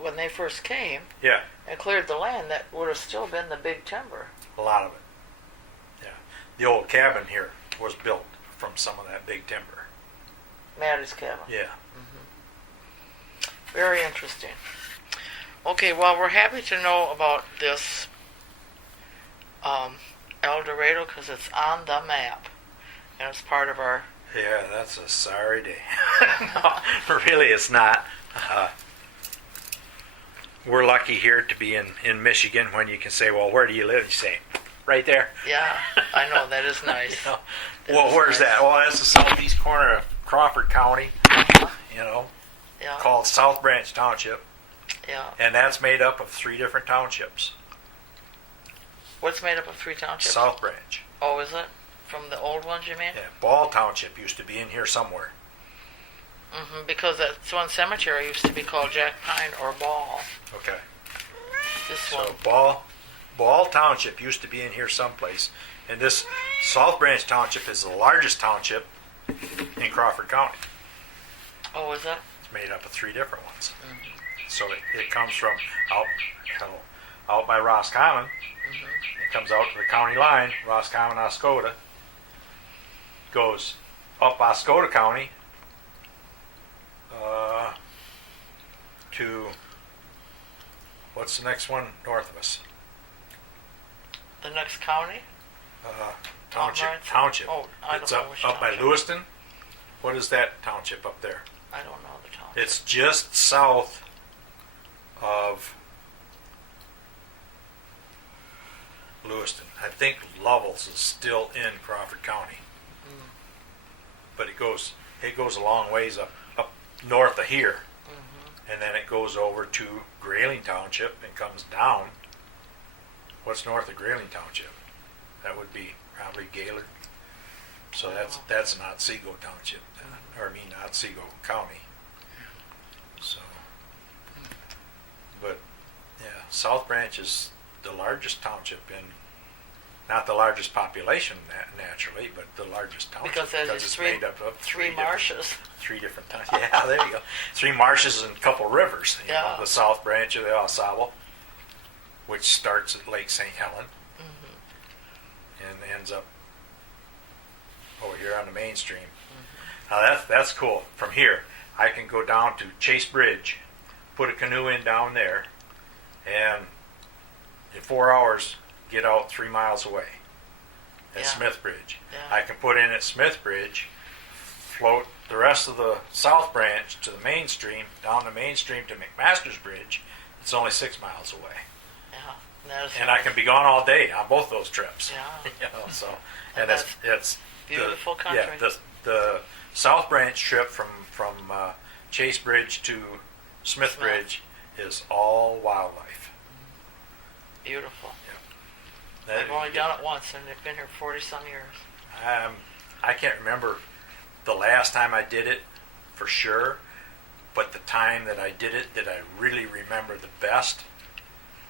when they first came yeah. and cleared the land. That would have still been the big timber. A lot of it. Yeah. The old cabin here was built from some of that big timber. Maddie's cabin. Yeah. Very interesting. Okay, well, we're happy to know about this El Dorado because it's on the map. And it's part of our... Yeah, that's a sorry day. No, really, it's not. We're lucky here to be in Michigan when you can say, well, where do you live? You say, right there. Yeah, I know, that is nice. You know, That well, is where's nice. that? Well, that's the southeast corner of Crawford County, you know, Yeah, called South Branch Township. yeah. And that's made up of 3 different townships. What's made up of 3 townships? South Branch. Oh, is it? From the old ones, you mean? Yeah, Ball Township used to be in here somewhere. Because that one cemetery used to be called Jack Pine or Ball. Okay. This one. So Ball Township used to be in here someplace, and this South Branch Township is the largest township in Crawford County. Oh, is it? It's made up of 3 different ones. So it comes from out by Roscommon. It comes out to the county line, Roscommon, Oscoda. Goes up Oscoda County to what's the next one north of us? The next county? Township. Right. Township. Oh, I It's don't know which up by township. Lewiston. What is that township up there? I don't know the township. It's just south of Lewiston. I think Lovells is still in Crawford County, but it goes a long ways up north of here. And then it goes over to Grayling Township and comes down. What's north of Grayling Township? That would be probably Gaylord. So that's not Otsego Township, Otsego County. So, but yeah, South Branch is the largest township not the largest population naturally, but the largest township Because it's made up of three marshes. Three different towns. Yeah, there you go. 3 marshes and a couple rivers. You know, the South Branch of the Osable, which starts at Lake St. Helen and ends up over here on the main stream. Now that's cool. From here, I can go down to Chase Bridge, put a canoe in down there, and in 4 hours get out 3 miles away at Smith Bridge. Yeah. I can put in at Smith Bridge, float the rest of the South Branch to the main stream, down the main stream to McMaster's Bridge. It's only 6 miles away. Yeah, and I can be gone all day on both those trips. Yeah. You know, so And it's beautiful country. Yeah, the South Branch trip from Chase Bridge to Smith Bridge is all wildlife. Beautiful. Yeah. I've only done it once, and I've been here 40-some years. I can't remember the last time I did it for sure, but the time that I did it that I really remember the best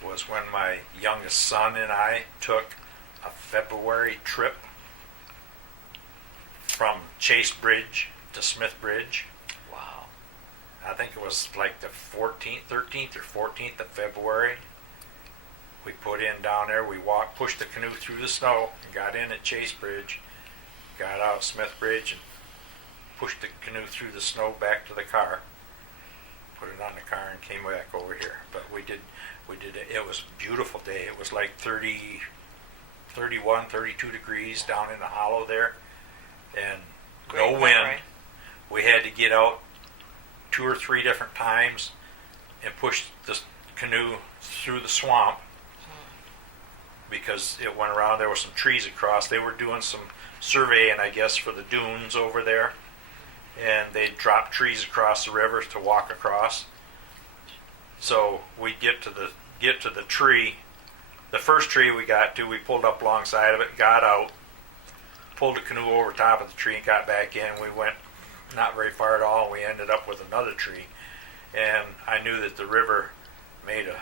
was when my youngest son and I took a February trip from Chase Bridge to Smith Bridge. Wow. I think it was like the 13th or 14th of February. We put in down there, we pushed the canoe through the snow and got in at Chase Bridge, got out of Smith Bridge and pushed the canoe through the snow back to the car, put it on the car and came back over here. But we did it was a beautiful day. It was like 30, 31, 32 degrees down in the hollow there and Great no wind. memory. We had to get out 2 or 3 different times and push the canoe through the swamp because it went around. There were some trees across. They were doing some surveying, I guess, for the dunes over there, and they dropped trees across the river to walk across. So we get to the tree. The first tree we got to, we pulled up alongside of it, got out, pulled the canoe over top of the tree, and got back in. We went not very far at all. We ended up with another tree, and I knew that the river made a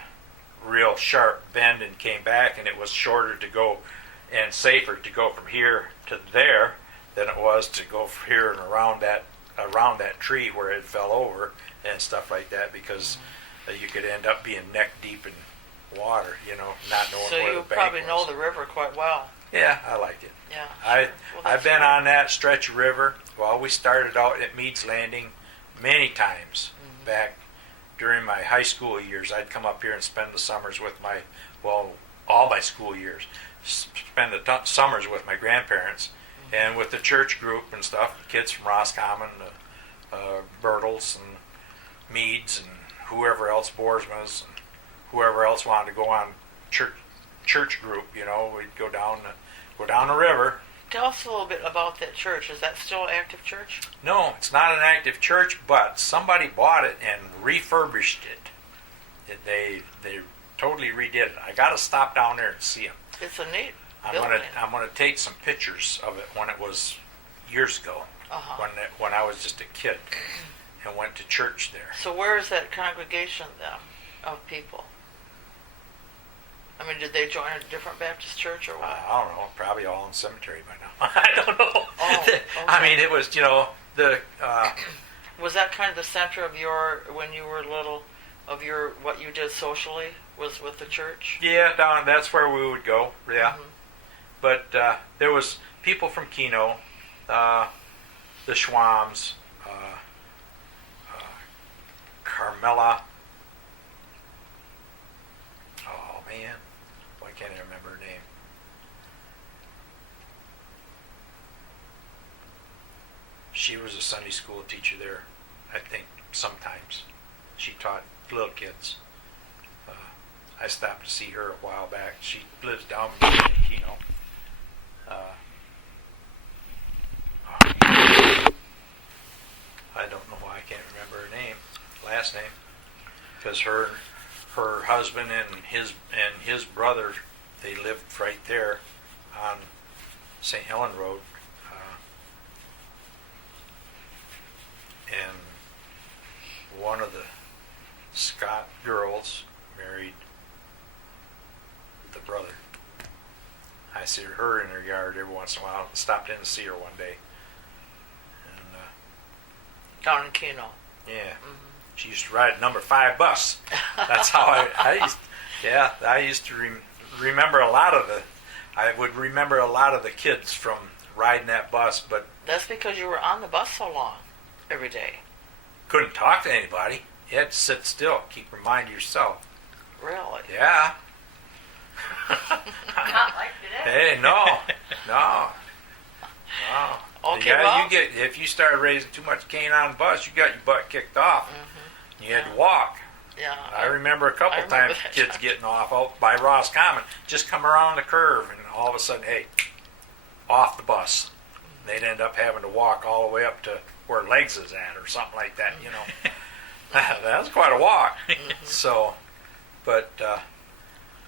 real sharp bend and came back, and it was shorter to go and safer to go from here to there than it was to go from here and around that tree where it fell over and stuff like that, because you could end up being neck deep in water, you know, not knowing So where you the bank probably was. know the river quite well. Yeah, I like it. Yeah. I've Well, that's been great. on that stretch of river. Well, we started out at Meads Landing many times back during my high school years. I'd come up here and spend the summers with all my school years, spend the summers with my grandparents and with the church group and stuff, kids from Roscommon, Bertles and Meads and whoever else, Boersma's and whoever else wanted to go on church group, you know, we'd go down the river. Tell us a little bit about that church. Is that still an active church? No, it's not an active church, but somebody bought it and refurbished it. They totally redid it. I got to stop down there and see them. It's a neat I'm building. gonna take some pictures of it when it was years ago, when I was just a kid and went to church there. So where is that congregation then of people? I mean, did they join a different Baptist church or what? I don't know, probably all in cemetery by now. I don't know. Oh, okay. I mean, it was, you know, Was that kind of the center of your, when you were little, of your, what you did socially, was with the church? yeah, that's where we would go, yeah. But there was people from Keno, the Schwams, Carmela. Oh man, why can't I remember her name? She was a Sunday school teacher there, I think, sometimes. She taught little kids. I stopped to see her a while back. She lives down in Keno. I don't know why I can't remember her name, last name, because her husband and his brother, they lived right there on St. Helen Road, and one of the Scott girls married the brother. I see her in her yard every once in a while. Stopped in to see her one day. And, Down in Keno. yeah. She used to ride a number 5 bus. That's how I used to remember a lot of I would remember a lot of the kids from riding that bus, but That's because you were on the bus so long every day. couldn't talk to anybody. You had to sit still, keep your mind to yourself. Really? Yeah. Not like today. Hey, no. Okay, well. If you started raising too much cane on the bus, you got your butt kicked off. You had to walk. Yeah. I remember a couple remember times that. kids getting off out by Roscommon, just come around the curve, and all of a sudden, hey, off the bus. They'd end up having to walk all the way up to where Legs is at, or something like that. That was quite a walk. So, but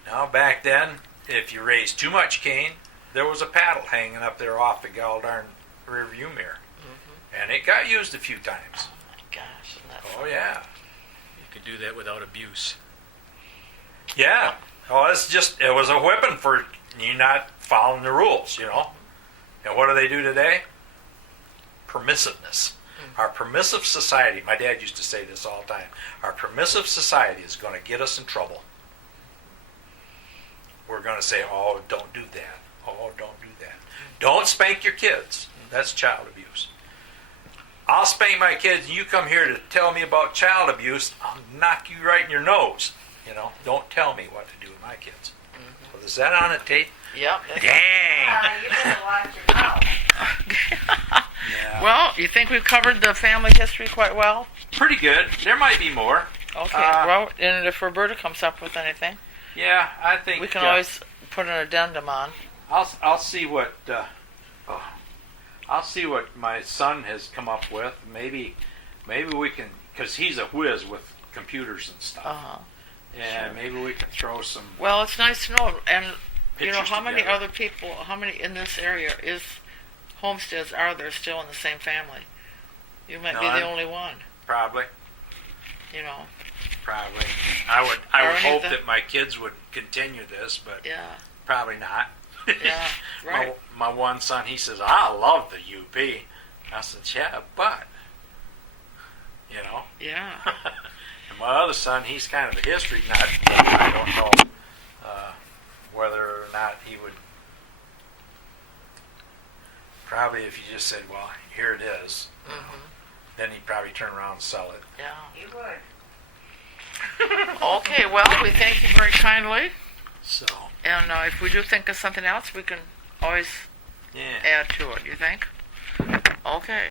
now back then, if you raised too much cane, there was a paddle hanging up there off the darn rear view mirror, and it got used a few times. Oh my gosh. Isn't that Oh yeah. You could do that without abuse. Yeah. Oh, it was a whipping for you not following the rules, And what do they do today? Permissiveness. Our permissive society, my dad used to say this all the time, our permissive society is going to get us in trouble. We're going to say, oh, don't do that. Oh, don't do that. Don't spank your kids. That's child abuse. I'll spank my kids, and you come here to tell me about child abuse, I'll knock you right in your nose. Don't tell me what to do with my kids. Well, is that on a tape? Yep. Dang! You better watch your mouth. Yeah. Well, you think we've covered the family history quite well? Pretty good. There might be more. Okay. Well, and if Roberta comes up with anything, Yeah, I think we can always put an addendum on. I'll see what I'll see what my son has come up with. Maybe we can, because he's a whiz with computers and stuff. And maybe we can throw some Well, it's nice to know. And pictures how many together. other people, how many in this area homesteads are there still in the same family? You might be None. the only one. Probably. Probably. I would Or hope anything. that my kids would continue this, but Yeah. probably not. Yeah. Right. My one son, he says, I love the UP. I said, yeah, but Yeah. And my other son, he's kind of a history nut. I don't know whether or not he would. Probably if you just said, well, here it is, then he'd probably turn around and sell it. Yeah. You would. Okay. Well, we thank you very kindly. So, And if we do think of something else, we can always yeah. add to it. You think? Okay.